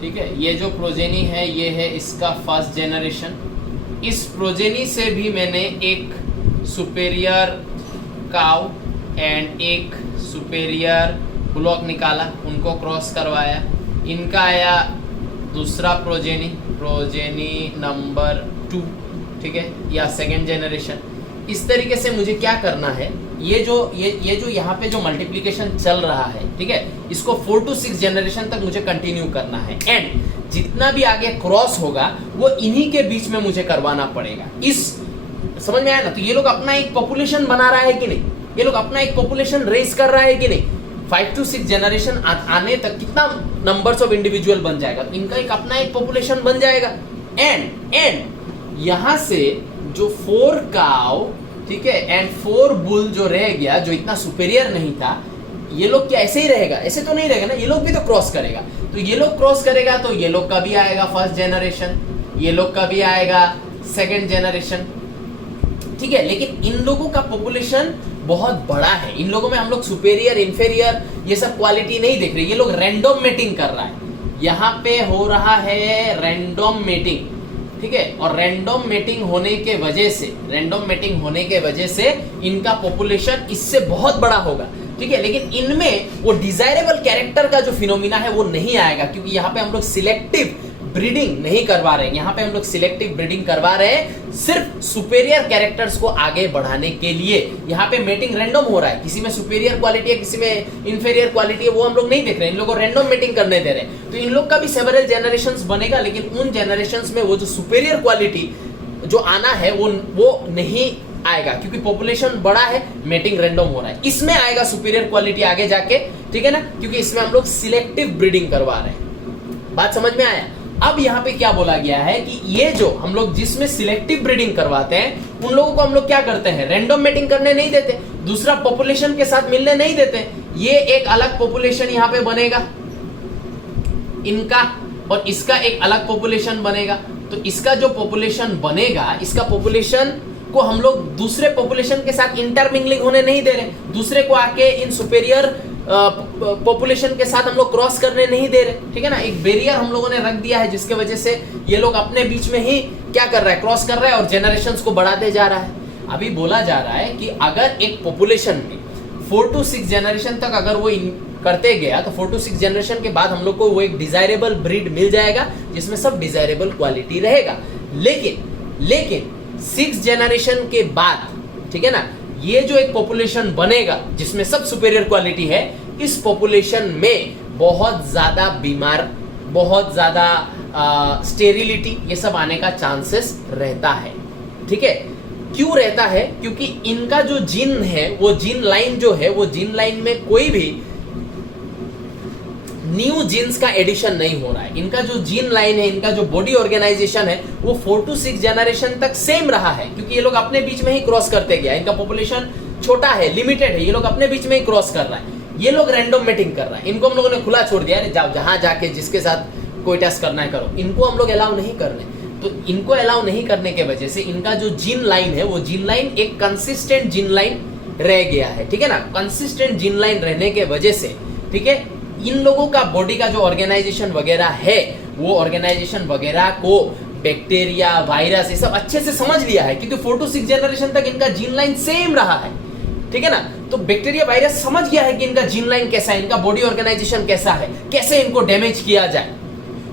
ठीक है। ये जो प्रोजेनी है ये है इसका फर्स्ट जनरेशन। इस प्रोजेनी से भी मैंने एक सुपेरियर काउ एंड एक सुपेरियर बुलॉक निकाला, उनको क्रॉस करवाया, इनका आया दूसरा प्रोजेनी नंबर 2, ठीक है, या सेकेंड जनरेशन। इस तरीके से मुझे क्या करना है, ये जो यहाँ पे जो मल्टीप्लिकेशन चल रहा है, ठीक है, इसको 4 to 6 जनरेशन तक मुझे कंटिन्यू करना है। एंड जितना भी आगे क्रॉस होगा वो इन्हीं के बीच में मुझे करवाना पड़ेगा। इस समझ में आया ना। तो ये लोग अपना एक पॉपुलेशन बना रहा है कि नहीं, ये लोग अपना एक पॉपुलेशन रेस कर रहा है कि नहीं। 5 to 6 जनरेशन आने तक कितना नंबर्स ऑफ इंडिविजुअल बन जाएगा, तो इनका एक अपना एक पॉपुलेशन बन जाएगा। एंड यहां से जो 4 काउ, ठीक है, एंड 4 बुल जो रह गया, जो इतना सुपेरियर नहीं था, ये लोग क्या ऐसे ही रहेगा, ऐसे तो नहीं रहेगा ना, ये लोग भी तो क्रॉस करेगा। तो ये लोग क्रॉस करेगा तो ये लोग का भी आएगा फर्स्ट जनरेशन, ये लोग का भी आएगा सेकंड जनरेशन, ठीक है। लेकिन इन लोगों का पॉपुलेशन बहुत बड़ा है, इन लोगों में हम लोग सुपेरियर इंफेरियर ये सब क्वालिटी नहीं देख रहे। ये लोग रैंडम मेटिंग कर रहा है, यहाँ पे हो रहा है रैंडम मेटिंग, ठीक है। और रैंडम मेटिंग होने के वजह से इनका पॉपुलेशन इससे बहुत बड़ा होगा, ठीक है। लेकिन इनमें वो डिजायरेबल कैरेक्टर का जो फिनोमिना है वो नहीं आएगा, क्योंकि यहाँ पे हम लोग सिलेक्टिव ब्रीडिंग नहीं करवा रहे हैं। यहाँ पे हम लोग सिलेक्टिव ब्रीडिंग करवा रहे हैं सिर्फ सुपेरियर कैरेक्टर्स को आगे बढ़ाने के लिए। यहाँ पे मेटिंग रैंडम हो रहा है, किसी में सुपेरियर क्वालिटी है, किसी में इंफीरियर क्वालिटी है, वो हम लोग नहीं देख रहे हैं, इन लोगों को रैंडम मेटिंग करने दे रहे हैं। तो इन लोग का भी सेवरल जनरेशंस बनेगा, लेकिन उन जनरेशंस में वो जो सुपेरियर क्वालिटी जो आना है वो नहीं आएगा, क्योंकि पॉपुलेशन बड़ा है, मेटिंग रैंडम हो रहा है। इसमें आएगा सुपेरियर क्वालिटी आगे जाके, ठीक है ना, क्योंकि इसमें हम लोग सिलेक्टिव ब्रीडिंग करवा रहे हैं। बात समझ में आया? अब यहाँ पे क्या बोला गया है कि ये जो हम लोग जिसमें सिलेक्टिव ब्रीडिंग करवाते हैं उन लोगों को हम लोग क्या करते हैं, रैंडम मेटिंग करने नहीं देते, दूसरा पॉपुलेशन के साथ मिलने नहीं देते। ये एक अलग पॉपुलेशन यहाँ पे बनेगा इनका, और इसका एक अलग पॉपुलेशन बनेगा। तो इसका जो पॉपुलेशन बनेगा, इसका पॉपुलेशन को हम लोग दूसरे पॉपुलेशन के साथ इंटरमिंगलिंग होने नहीं दे रहे, दूसरे को आके इन सुपेरियर पॉपुलेशन के साथ हम लोग क्रॉस करने नहीं दे रहे, ठीक है ना। एक बैरियर हम लोगों ने रख दिया है, जिसके वजह से ये लोग अपने बीच में ही क्या कर रहा है, क्रॉस कर रहा है और जनरेशंस को बढ़ाते जा रहा है। अभी बोला जा रहा है कि अगर एक पॉपुलेशन में 4 to 6 जनरेशन तक अगर वो करते गया तो 4 to 6 जनरेशन के बाद हम लोग को वो एक डिजायरेबल ब्रीड मिल जाएगा, जिसमें सब डिजायरेबल क्वालिटी रहेगा। लेकिन 6 जनरेशन के बाद, ठीक है ना, ये जो एक पॉपुलेशन बनेगा जिसमें सब सुपेरियर क्वालिटी है, इस पॉपुलेशन में बहुत ज्यादा बीमार, बहुत ज्यादा स्टेरिलिटी ये सब आने का चांसेस रहता है, ठीक है। क्यों रहता है? क्योंकि इनका जो जीन है, वो जीन लाइन जो है, वो जीन लाइन में कोई भी न्यू जीन्स का एडिशन नहीं हो रहा है। इनका जो जीन लाइन है, इनका जो बॉडी ऑर्गेनाइजेशन है, वो 4 to 6 जनरेशन तक सेम रहा है, क्योंकि ये लोग अपने बीच में ही क्रॉस करते गया। इनका पॉपुलेशन छोटा है, लिमिटेड है, ये लोग अपने बीच में ही क्रॉस कर रहा है। ये लोग रैंडम मेटिंग कर रहा है, इनको हम लोगों ने खुला छोड़ दिया है, जाओ जहां जाके जिसके साथ कोई टेस्ट करना है करो। इनको हम लोग अलाउ नहीं कर रहे। तो इनको अलाउ नहीं करने के वजह से इनका जो जीन लाइन है, वो जीन लाइन एक कंसिस्टेंट जीन लाइन रह गया है, ठीक है ना। कंसिस्टेंट जीन लाइन रहने के वजह से, ठीक है, इन लोगों का बॉडी का जो ऑर्गेनाइजेशन वगैरह है, वो ऑर्गेनाइजेशन वगैरह को बैक्टीरिया, वायरस ये सब अच्छे से समझ लिया है, क्योंकि 4 to 6 जनरेशन तक इनका जीन लाइन सेम रहा है, ठीक है ना। तो बैक्टीरिया वायरस समझ गया है कि इनका जीन लाइन कैसा है, इनका बॉडी ऑर्गेनाइजेशन कैसा है, कैसे इनको डैमेज किया जाए।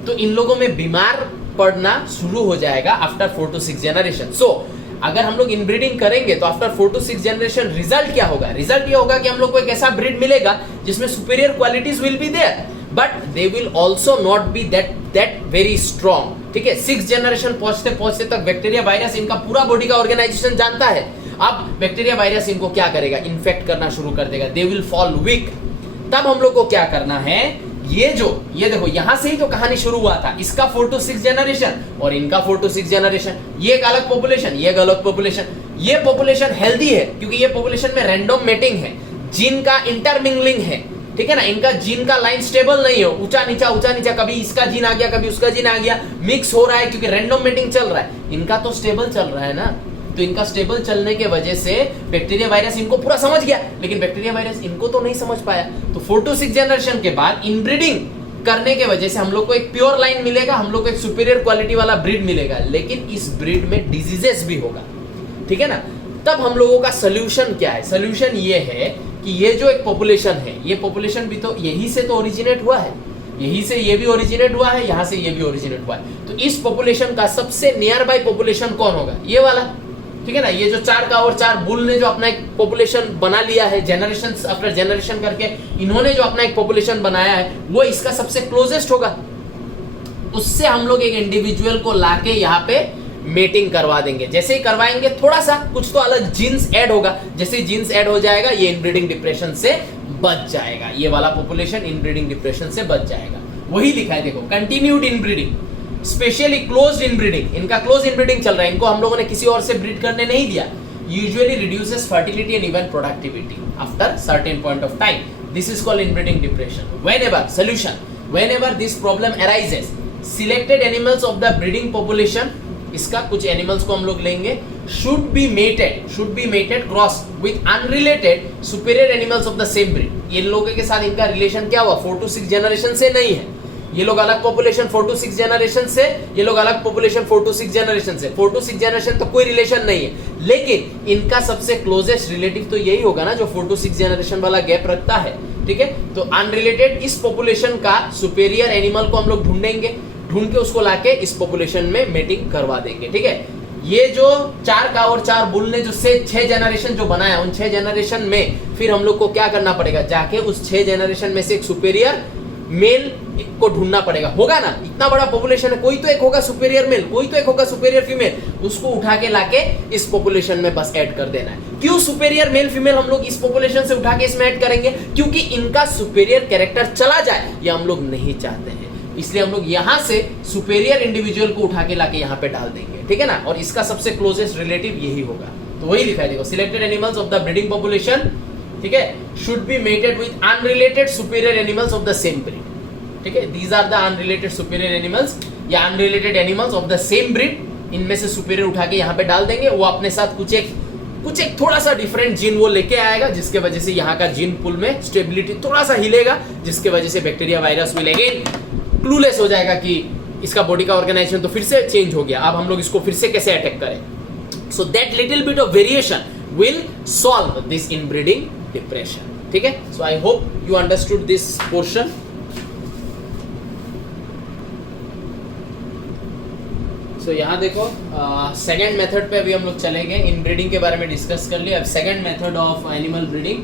तो इन लोगों में बीमार पड़ना शुरू हो जाएगा आफ्टर 4 to 6 जनरेशन। सो अगर हम लोग इनब्रीडिंग करेंगे तो आफ्टर 4 to 6 जनरेशन रिजल्ट क्या होगा? रिजल्ट ये होगा कि हम लोग को एक ऐसा ब्रीड मिलेगा जिसमें superior qualities will be there, but they will also not be that very strong, ठीक है। 6 जनरेशन पहुंचते तक बैक्टीरिया वायरस इनका पूरा बॉडी का ऑर्गेनाइजेशन जानता है। अब बैक्टीरिया वायरस इनको क्या करेगा? इन्फेक्ट करना शुरू कर देगा, दे विल फॉल वीक। तब हम लोग को क्या करना है, ये देखो यहां से ही तो कहानी शुरू हुआ था, इसका 4 to 6 जनरेशन और इनका 4 to 6 जनरेशन, ये एक अलग पॉपुलेशन, ये एक अलग पॉपुलेशन। ये पॉपुलेशन हेल्दी है क्योंकि ये पॉपुलेशन में रैंडम मेटिंग है, जीन का इंटरमिंगलिंग है, ठीक है ना। इनका जीन का लाइन स्टेबल नहीं है, ऊंचा नीचा, कभी इसका जीन आ गया, कभी उसका जीन आ गया, मिक्स हो रहा है क्योंकि रैंडम मेटिंग चल रहा है। इनका तो स्टेबल चल रहा है ना, तो इनका स्टेबल चलने के वजह से बैक्टीरिया वायरस इनको पूरा समझ गया, लेकिन बैक्टीरिया वायरस इनको तो नहीं समझ पाया। तो 4 to 6 जनरेशन के बाद इनब्रीडिंग करने के वजह से हम लोग को एक प्योर लाइन मिलेगा, हम लोग को एक सुपीरियर क्वालिटी वाला ब्रीड मिलेगा, लेकिन इस ब्रीड में डिजीजेस भी होगा, ठीक है ना। तब हम लोगों का सोल्यूशन क्या है? सोल्यूशन ये है कि ये जो एक पॉपुलेशन है, ये पॉपुलेशन भी तो यही से तो ओरिजिनेट हुआ है, यही से ये भी ओरिजिनेट हुआ है, यहां से ये भी ओरिजिनेट हुआ है। तो इस पॉपुलेशन का सबसे नियर बाय पॉपुलेशन कौन होगा? ये वाला, ठीक है ना। ये जो 4 का और 4 बुल ने जो अपना एक पॉपुलेशन बना लिया है, जनरेशन आफ्टर जनरेशन करके इन्होंने जो अपना एक पॉपुलेशन बनाया है, वो इसका सबसे क्लोजेस्ट होगा। उससे हम लोग एक इंडिविजुअल को लाके यहाँ पे मेटिंग करवा देंगे। जैसे ही करवाएंगे थोड़ा सा कुछ तो अलग जीन्स ऐड होगा, जैसे ही जीन्स ऐड हो जाएगा ये इनब्रीडिंग डिप्रेशन से बच जाएगा, ये वाला पॉपुलेशन इनब्रीडिंग डिप्रेशन से बच जाएगा। वही लिखा है देखो, continued inbreeding, specially closed inbreeding. इनका क्लोज इनब्रीडिंग चल रहा है, इनको हम लोगों ने किसी और से ब्रीड करने नहीं दिया। Usually reduces fertility and even productivity after certain point of time. This is called inbreeding depression. Whenever solution, whenever this problem arises, selected animals of the breeding population, इसका कुछ एनिमल्स को हम लोग लेंगे, should be mated cross with unrelated superior animals of the same breed. ये लोगों के साथ इनका रिलेशन क्या हुआ, 4 to 6 जनरेशन से नहीं है, ये लोग अलग पॉपुलेशन 4 to 6 जनरेशन से, ये लोग अलग पॉपुलेशन 4 to 6 जनरेशन से। 4 to 6 जनरेशन तो कोई रिलेशन नहीं है, लेकिन इनका सबसे क्लोजेस्ट रिलेटिव तो यही होगा ना जो 4 to 6 जनरेशन वाला गैप रखता है, ठीक है। तो अनरिलेटेड इस पॉपुलेशन का सुपेरियर एनिमल को हम लोग ढूंढेंगे, ढूंढ के उसको लाके इस पॉपुलेशन में मेटिंग करवा देंगे, ठीक है। ये जो 4 काऊ और 4 बुल ने जो 6 जनरेशन जो बनाया, उन 6 जनरेशन में फिर हम लोग को क्या करना पड़ेगा, जाके उस 6 जनरेशन में से एक सुपेरियर मेल को ढूंढना पड़ेगा, होगा ना, इतना बड़ा पॉपुलेशन है, कोई तो एक होगा सुपेरियर मेल, कोई तो एक होगा सुपेरियर फीमेल, उसको उठा के लाके इस पॉपुलेशन में बस ऐड कर देना है। क्यों सुपेरियर मेल फीमेल हम लोग इस पॉपुलेशन से उठा के इसमें ऐड करेंगे, क्योंकि इनका सुपेरियर कैरेक्टर चला जाए, ये हम लोग नहीं चाहते हैं, इसलिए हम लोग यहां से सुपेरियर इंडिविजुअल को उठा के लाके यहां पे डाल देंगे, ठीक है ना। और इसका सबसे क्लोजेस्ट रिलेटिव यही होगा, तो वही लिखा है देखो, selected animals of the breeding population, ठीक है, should be mated with unrelated superior animals of the same breed, ठीक है। These are the unrelated superior animals या unrelated animals of the same breed, इनमें से सुपीरियर उठा के यहाँ पे डाल देंगे, वो अपने साथ कुछ एक थोड़ा सा डिफरेंट जीन वो लेके आएगा, जिसके वजह से यहाँ का जीन पूल में स्टेबिलिटी थोड़ा सा हिलेगा, जिसके वजह से bacteria virus will again clueless हो जाएगा कि इसका बॉडी का ऑर्गेनाइजेशन तो फिर से चेंज हो गया, अब हम लोग इसको फिर से कैसे अटैक करें। So that little bit of variation will solve this inbreeding depression, ठीक है। So I hope you understood this portion. तो यहाँ देखो सेकेंड मेथड पे अभी हम लोग चलेंगे, इनब्रीडिंग के बारे में डिस्कस कर लिया। अब second method of animal breeding,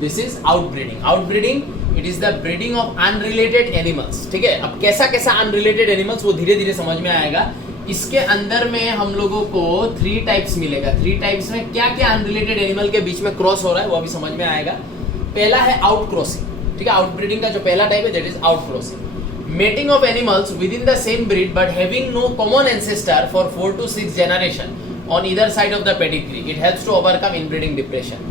this is outbreeding. Outbreeding it is the breeding of unrelated animals, ठीक है। अब कैसा कैसा अनरिलेटेड एनिमल्स वो धीरे धीरे समझ में आएगा। इसके अंदर में हम लोगों को 3 टाइप्स मिलेगा। 3 टाइप्स में क्या क्या अनरिलेटेड एनिमल के बीच में क्रॉस हो रहा है वो अभी समझ में आएगा। पहला है आउट क्रॉसिंग, ठीक है। आउटब्रीडिंग का जो पहला टाइप है that is out crossing, mating of animals within the same breed but having no common ancestor for 4 to 6 generation on either side of the pedigree. It helps to overcome inbreeding depression.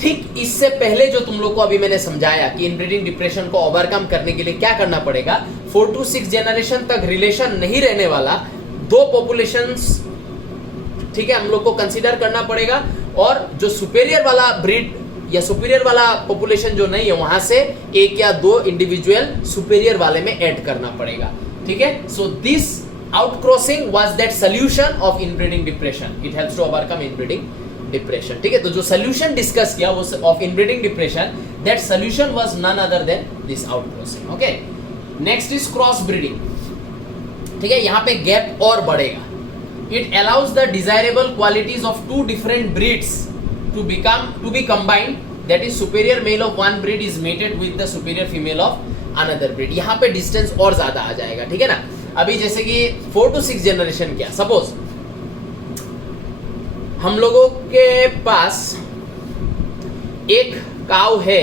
ठीक इससे पहले जो तुम लोग को अभी मैंने समझाया कि इनब्रीडिंग डिप्रेशन को ओवरकम करने के लिए क्या करना पड़ेगा, 4 to 6 जनरेशन तक रिलेशन नहीं रहने वाला 2 पॉपुलेशंस, ठीक है, हम लोग को कंसीडर करना पड़ेगा। और जो सुपेरियर वाला ब्रीड या सुपीरियर वाला पॉपुलेशन जो नहीं है, वहां से 1 या 2 इंडिविजुअल सुपीरियर वाले में ऐड करना पड़ेगा, ठीक है। So this out crossing was that solution of inbreeding depression, it helps to overcome inbreeding depression, ठीक है। तो जो सोल्यूशन डिस्कस किया वो of inbreeding depression, that solution was none other than this out crossing, okay. Next is cross breeding, ठीक है। यहाँ पे गैप और बढ़ेगा। It allows the desirable qualities of 2 different breeds to be combined, that is superior male of one breed is mated with the superior female of another breed. यहाँ पे डिस्टेंस और ज्यादा आ जाएगा, ठीक है ना। अभी जैसे कि 4 to 6 जनरेशन क्या, सपोज हम लोगों के पास एक काऊ है,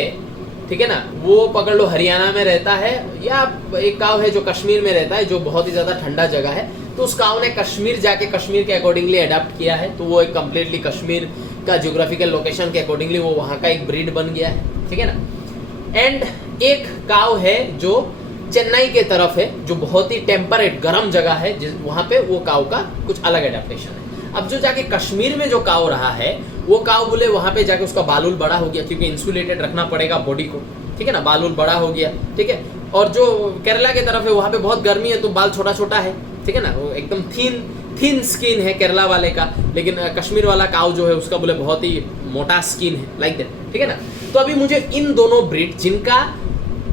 ठीक है ना, वो पकड़ लो हरियाणा में रहता है, या एक काऊ है जो कश्मीर में रहता है, जो बहुत ही ज्यादा ठंडा जगह है, तो उस काऊ ने कश्मीर जाके कश्मीर के अकॉर्डिंगली अडॉप्ट किया है, तो वो एक कंप्लीटली कश्मीर का ज्योग्राफिकल लोकेशन के अकॉर्डिंगली वो वहाँ का एक ब्रीड बन गया है, ठीक है ना। एंड एक काऊ है जो चेन्नई के तरफ है, जो बहुत ही टेम्परेट गर्म जगह है, वहाँ पे वो काऊ का कुछ अलग एडेप्टेशन है। अब जो जाके कश्मीर में जो काऊ रहा है, वो काऊ बोले वहाँ पे जाके उसका बालूल बड़ा हो गया, क्योंकि इंसुलेटेड रखना पड़ेगा बॉडी को, ठीक है ना, बालूल बड़ा हो गया, ठीक है। और जो केरला के तरफ है वहाँ पे बहुत गर्मी है, तो बाल छोटा छोटा है, ठीक है ना, वो एकदम थिन स्किन है केरला वाले का, लेकिन कश्मीर वाला काऊ जो है उसका बोले बहुत ही मोटा स्किन है, लाइक दैट, ठीक है ना। तो अभी मुझे इन दोनों ब्रीड जिनका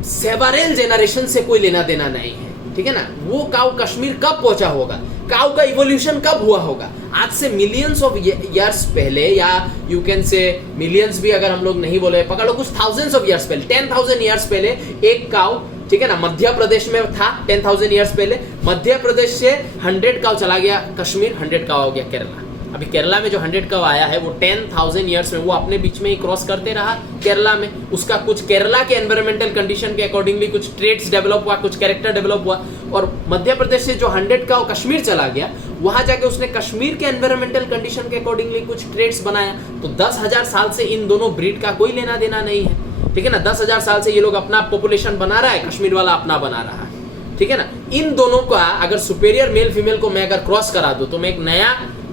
सेवरल जनरेशन से कोई लेना देना नहीं है, ठीक है ना, वो काऊ कश्मीर कब पहुंचा होगा, काऊ का इवोल्यूशन कब हुआ होगा, आज से मिलियंस ऑफ ईयर्स पहले, या यू कैन से मिलियंस भी अगर हम लोग नहीं बोले, पकड़ लो कुछ थाउजेंड्स ऑफ ईयर्स पहले, 10,000 ईयर्स पहले एक काऊ, ठीक है ना, मध्य प्रदेश में था 10,000 ईयर्स पहले, मध्य प्रदेश से 100 काऊ चला गया कश्मीर, 100 काऊ हो गया केरला। अभी केरला में जो 100 काऊ आया है वो 10,000 ईयर्स में वो अपने बीच में ही क्रॉस करते रहा केरला में, उसका कुछ केरला के एनवायरमेंटल कंडीशन के अकॉर्डिंगली कुछ ट्रेट्स डेवलप हुआ, कुछ कैरेक्टर डेवलप हुआ, और मध्य प्रदेश से जो 100 काऊ कश्मीर चला गया, वहां जाके उसने कश्मीर के एनवायरमेंटल कंडीशन के अकॉर्डिंगली कुछ ट्रेट्स बनाया। तो 10,000 साल से इन दोनों ब्रीड का कोई लेना देना नहीं है, ठीक है ना। 10,000 साल से ये लोग अपना पॉपुलेशन बना रहा है, कश्मीर वाला अपना बना रहा है, ठीक है ना। इन दोनों का अगर सुपेरियर मेल फीमेल को मैं अगर क्रॉस करा दूं तो मैं एक नया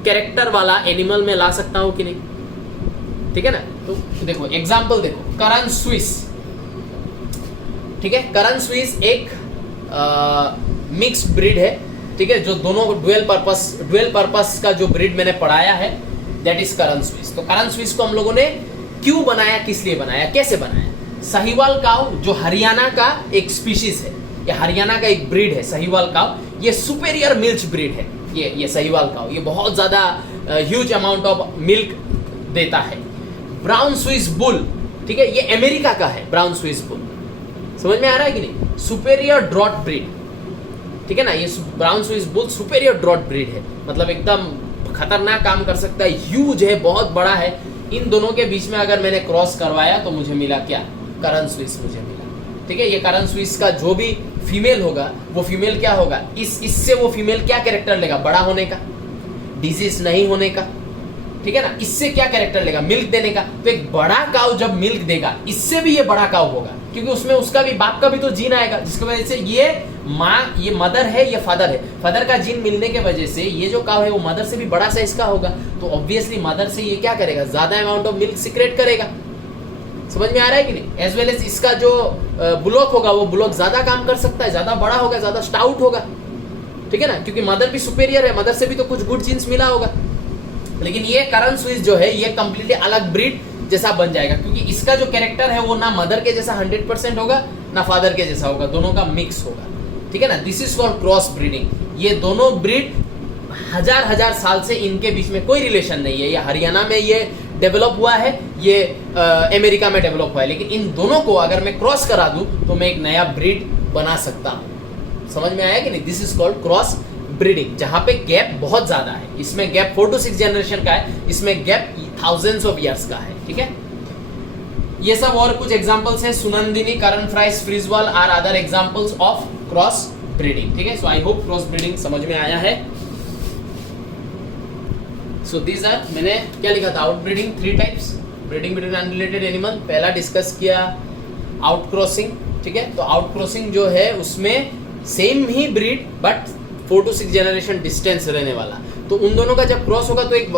कैरेक्टर वाला एनिमल में ला सकता हूं कि नहीं, ठीक है ना। तो देखो एग्जांपल देखो, करन स्विस, ठीक है। करन स्विस एक मिक्स्ड ब्रीड है, ठीक है, जो दोनों ड्यूअल पर्पस का जो ब्रीड मैंने पढ़ाया है दैट इज करन स्विस। तो करन स्विस को हम लोगों ने क्यों बनाया, किस लिए बनाया, कैसे बनाया? साहिवाल काऊ जो हरियाणा का एक स्पीशीज है, ये हरियाणा का एक ब्रीड है साहिवाल काऊ, ये सुपेरियर मिल्क ब्रीड है। ये साहिवाल काऊ ये बहुत ज्यादा ह्यूज अमाउंट ऑफ मिल्क देता है। ब्राउन स्विस बुल, ठीक है, ये अमेरिका का है ब्राउन स्विस बुल, समझ में आ रहा है कि नहीं। सुपेरियर ड्रॉट ब्रीड, ठीक है ना, ये brown swiss bull superior draught breed है, मतलब एकदम खतरनाक काम कर सकता है, ह्यूज है, बहुत बड़ा है। इन दोनों के बीच में अगर मैंने क्रॉस करवाया तो मुझे मिला क्या, करन स्विस मुझे मिला, ठीक है। ये करन स्विस का जो भी फीमेल होगा वो फीमेल क्या होगा, इससे वो फीमेल क्या कैरेक्टर लेगा, बड़ा होने का, डिजीज नहीं होने का, ठीक है ना। इससे क्या कैरेक्टर लेगा, मिल्क देने का। तो एक बड़ा काऊ जब मिल्क देगा इससे भी ये बड़ा काऊ होगा, क्योंकि उसमें उसका भी बाप का भी तो जीन आएगा, जिसकी वजह से ये माँ, ये मदर है, ये फादर है, फादर का जीन मिलने के वजह से ये जो काऊ है वो मदर से भी बड़ा साइज का होगा। तो ऑब्वियसली मदर से ये क्या करेगा, ज्यादा अमाउंट ऑफ मिल्क सीक्रेट करेगा, समझ में आ रहा है कि नहीं। एज वेल एज इसका जो बुलॉक होगा वो बुलॉक ज्यादा काम कर सकता है, ज्यादा बड़ा होगा, ज्यादा स्टाउट होगा, ठीक है ना, क्योंकि मदर भी सुपेरियर है, मदर से भी तो कुछ गुड जीन्स मिला होगा। लेकिन ये करन स्विस जो है ये कंप्लीटली अलग ब्रीड जैसा बन जाएगा, क्योंकि इसका जो कैरेक्टर है वो ना मदर के जैसा 100% होगा ना फादर के जैसा होगा, दोनों का मिक्स होगा, ठीक है ना। This is called cross breeding. ये दोनों ब्रीड हजार साल से इनके बीच में कोई रिलेशन नहीं है। ये हरियाणा में ये डेवलप हुआ है, ये अमेरिका में डेवलप हुआ है, लेकिन इन दोनों को अगर मैं क्रॉस करा दूं तो मैं एक नया ब्रीड बना सकता हूं। समझ में आया कि नहीं। This is called cross breeding, जहां पे गैप बहुत ज्यादा है। इसमें गैप 4 to 6 जनरेशन का है, इसमें गैप थाउजेंड्स ऑफ ईयर्स का है, ठीक है। ये सब और कुछ एग्जांपल्स हैं, Sunandini, Karan Fries, Frieswal are other examples of cross breeding, ठीक है। So I hope cross breeding समझ में आया है। सो दीज आर, मैंने क्या लिखा था, out breeding 3 types, breeding between unrelated animal, पहला डिस्कस किया आउट क्रॉसिंग, ठीक है। तो आउट क्रॉसिंग जो है उसमें same he breed but 4 to 6 generation distance रहने वाला। तो उन दोनों का जब क्रॉस होगा तो एक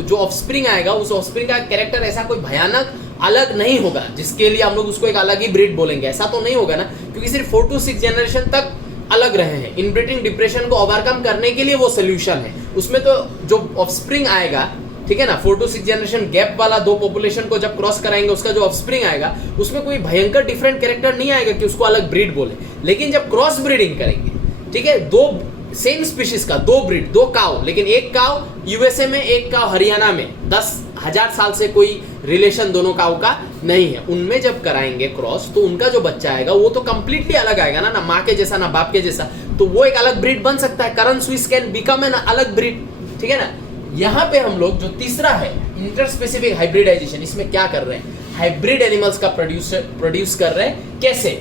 जो ऑफस्प्रिंग आएगा उस ऑफस्प्रिंग का कैरेक्टर ऐसा कोई भयानक अलग नहीं होगा जिसके लिए हम लोग उसको एक अलग ही ब्रीड बोलेंगे, ऐसा तो नहीं होगा ना, क्योंकि सिर्फ 4 to 6 जनरेशन तक अलग रहे हैं। इनब्रीडिंग डिप्रेशन को ओवरकम करने के लिए वो सोल्यूशन है। उसमें तो जो ऑफस्प्रिंग आएगा, ठीक है ना, 4 to 6 जनरेशन गैप वाला दो पॉपुलेशन को जब क्रॉस कराएंगे उसका जो ऑफस्प्रिंग आएगा उसमें कोई भयंकर डिफरेंट कैरेक्टर नहीं आएगा कि उसको अलग ब्रीड बोले। लेकिन जब क्रॉस ब्रीडिंग करेंगे, ठीक है, दो सेम स्पीशीज का दो ब्रीड, दो काऊ, लेकिन एक काऊ यूएसए में एक काऊ हरियाणा में, 10,000 साल से कोई रिलेशन दोनों काऊ का नहीं है, उनमें जब कराएंगे क्रॉस तो उनका जो बच्चा आएगा वो तो कंप्लीटली अलग आएगा ना माँ के जैसा ना बाप के जैसा, तो वो एक अलग ब्रीड बन सकता है। करन स्विस कैन बिकम एन अलग ब्रीड, ठीक है ना। यहाँ पे हम लोग जो तीसरा है इंटरस्पेसिफिक हाइब्रिडाइजेशन, इसमें क्या कर रहे हैं, हाइब्रिड एनिमल्स का प्रोड्यूस कर रहे हैं। कैसे,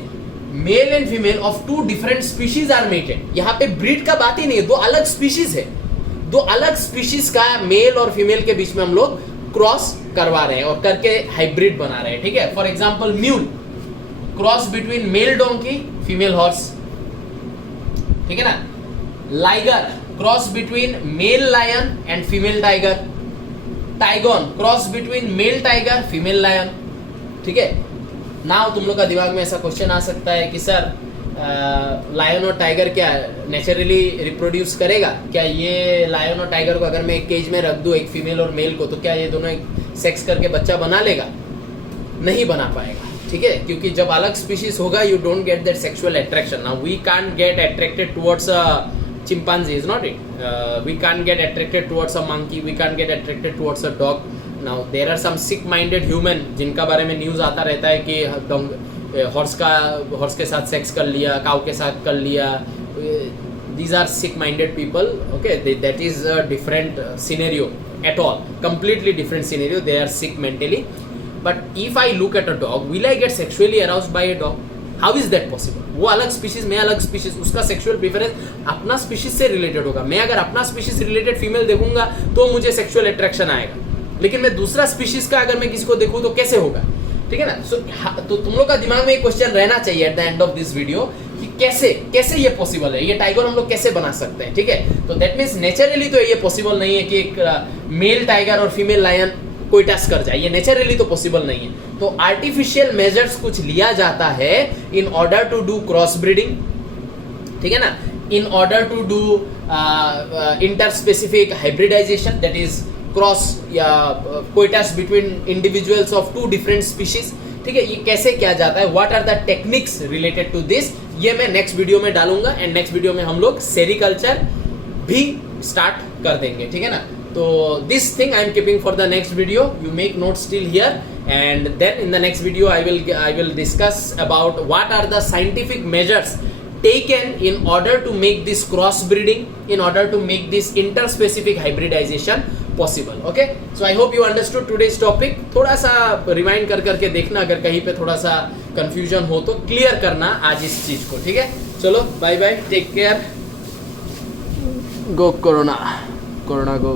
male and female of 2 different species are mated. यहाँ पे ब्रीड का बात ही नहीं है, दो अलग स्पीशीज है, दो अलग स्पीशीज का मेल और फीमेल के बीच में हम लोग क्रॉस करवा रहे हैं और करके हाइब्रिड बना रहे हैं, ठीक है। For example mule, cross between male donkey female horse, ठीक है ना। Liger, cross between male lion and female tiger. Tigon, cross between male tiger female lion, ठीक है। नाउ तुम लोग का दिमाग में ऐसा क्वेश्चन आ सकता है कि सर लायन और टाइगर क्या नेचुरली रिप्रोड्यूस करेगा क्या? ये लायन और टाइगर को अगर मैं एक केज में रख दूं, एक फीमेल और मेल को, तो क्या ये दोनों सेक्स करके बच्चा बना लेगा? नहीं बना पाएगा, ठीक है, क्योंकि जब अलग स्पीशीज होगा you don't get that sexual attraction. Now we can't get attracted towards a chimpanzee, is not it? We can't get attracted towards a monkey, we can't get attracted towards a dog. Now there are some sick minded human जिनका बारे में न्यूज़ आता रहता है कि हॉर्स के साथ सेक्स कर लिया, काऊ के साथ कर लिया। These are sick minded people, okay, that is a different scenario at all, completely different scenario. They are sick mentally. But if I look at a dog, will I get sexually aroused by a dog? How is that possible? वो अलग स्पीशीज, मैं अलग स्पीशीज, उसका सेक्सुअल प्रेफरेंस अपना स्पीशीज से रिलेटेड होगा। मैं अगर अपना स्पीशीज रिलेटेड फीमेल देखूंगा तो मुझे सेक्सुअल अट्रैक्शन आएगा, लेकिन मैं दूसरा स्पीशीज का अगर मैं किसी को देखूं तो कैसे होगा, ठीक है ना। सो तो तुम लोग का दिमाग में एक क्वेश्चन रहना चाहिए at the end of this video कि कैसे कैसे ये पॉसिबल है, ये टाइगर हम लोग कैसे बना सकते हैं, ठीक है। तो दैट मीन्स नेचुरली तो ये पॉसिबल नहीं है कि एक मेल टाइगर और फीमेल लायन कोई टच कर जाए, ये नेचुरली तो पॉसिबल नहीं है। तो आर्टिफिशियल मेजर्स कुछ लिया जाता है in order to do cross breeding, ठीक है ना, in order to do inter specific hybridisation, that is cross or coitus between individuals of two different species, ठीक है। ये कैसे किया जाता है, what are the techniques related to this, ये मैं नेक्स्ट वीडियो में डालूंगा। एंड नेक्स्ट वीडियो में हम लोग सेरिकल्चर भी स्टार्ट कर देंगे, ठीक है ना। तो this thing I am keeping for the next video, you make note still here, and then in the next video I will discuss about what are the scientific measures taken in order to make this cross breeding, in order to make this interspecific hybridization possible. Okay, so I hope you understood today's topic. थोड़ा सा रिवाइंड कर करके देखना, अगर कहीं पे थोड़ा सा कंफ्यूजन हो तो क्लियर करना आज इस चीज को, ठीक है। चलो bye bye, take care, go corona, corona गो।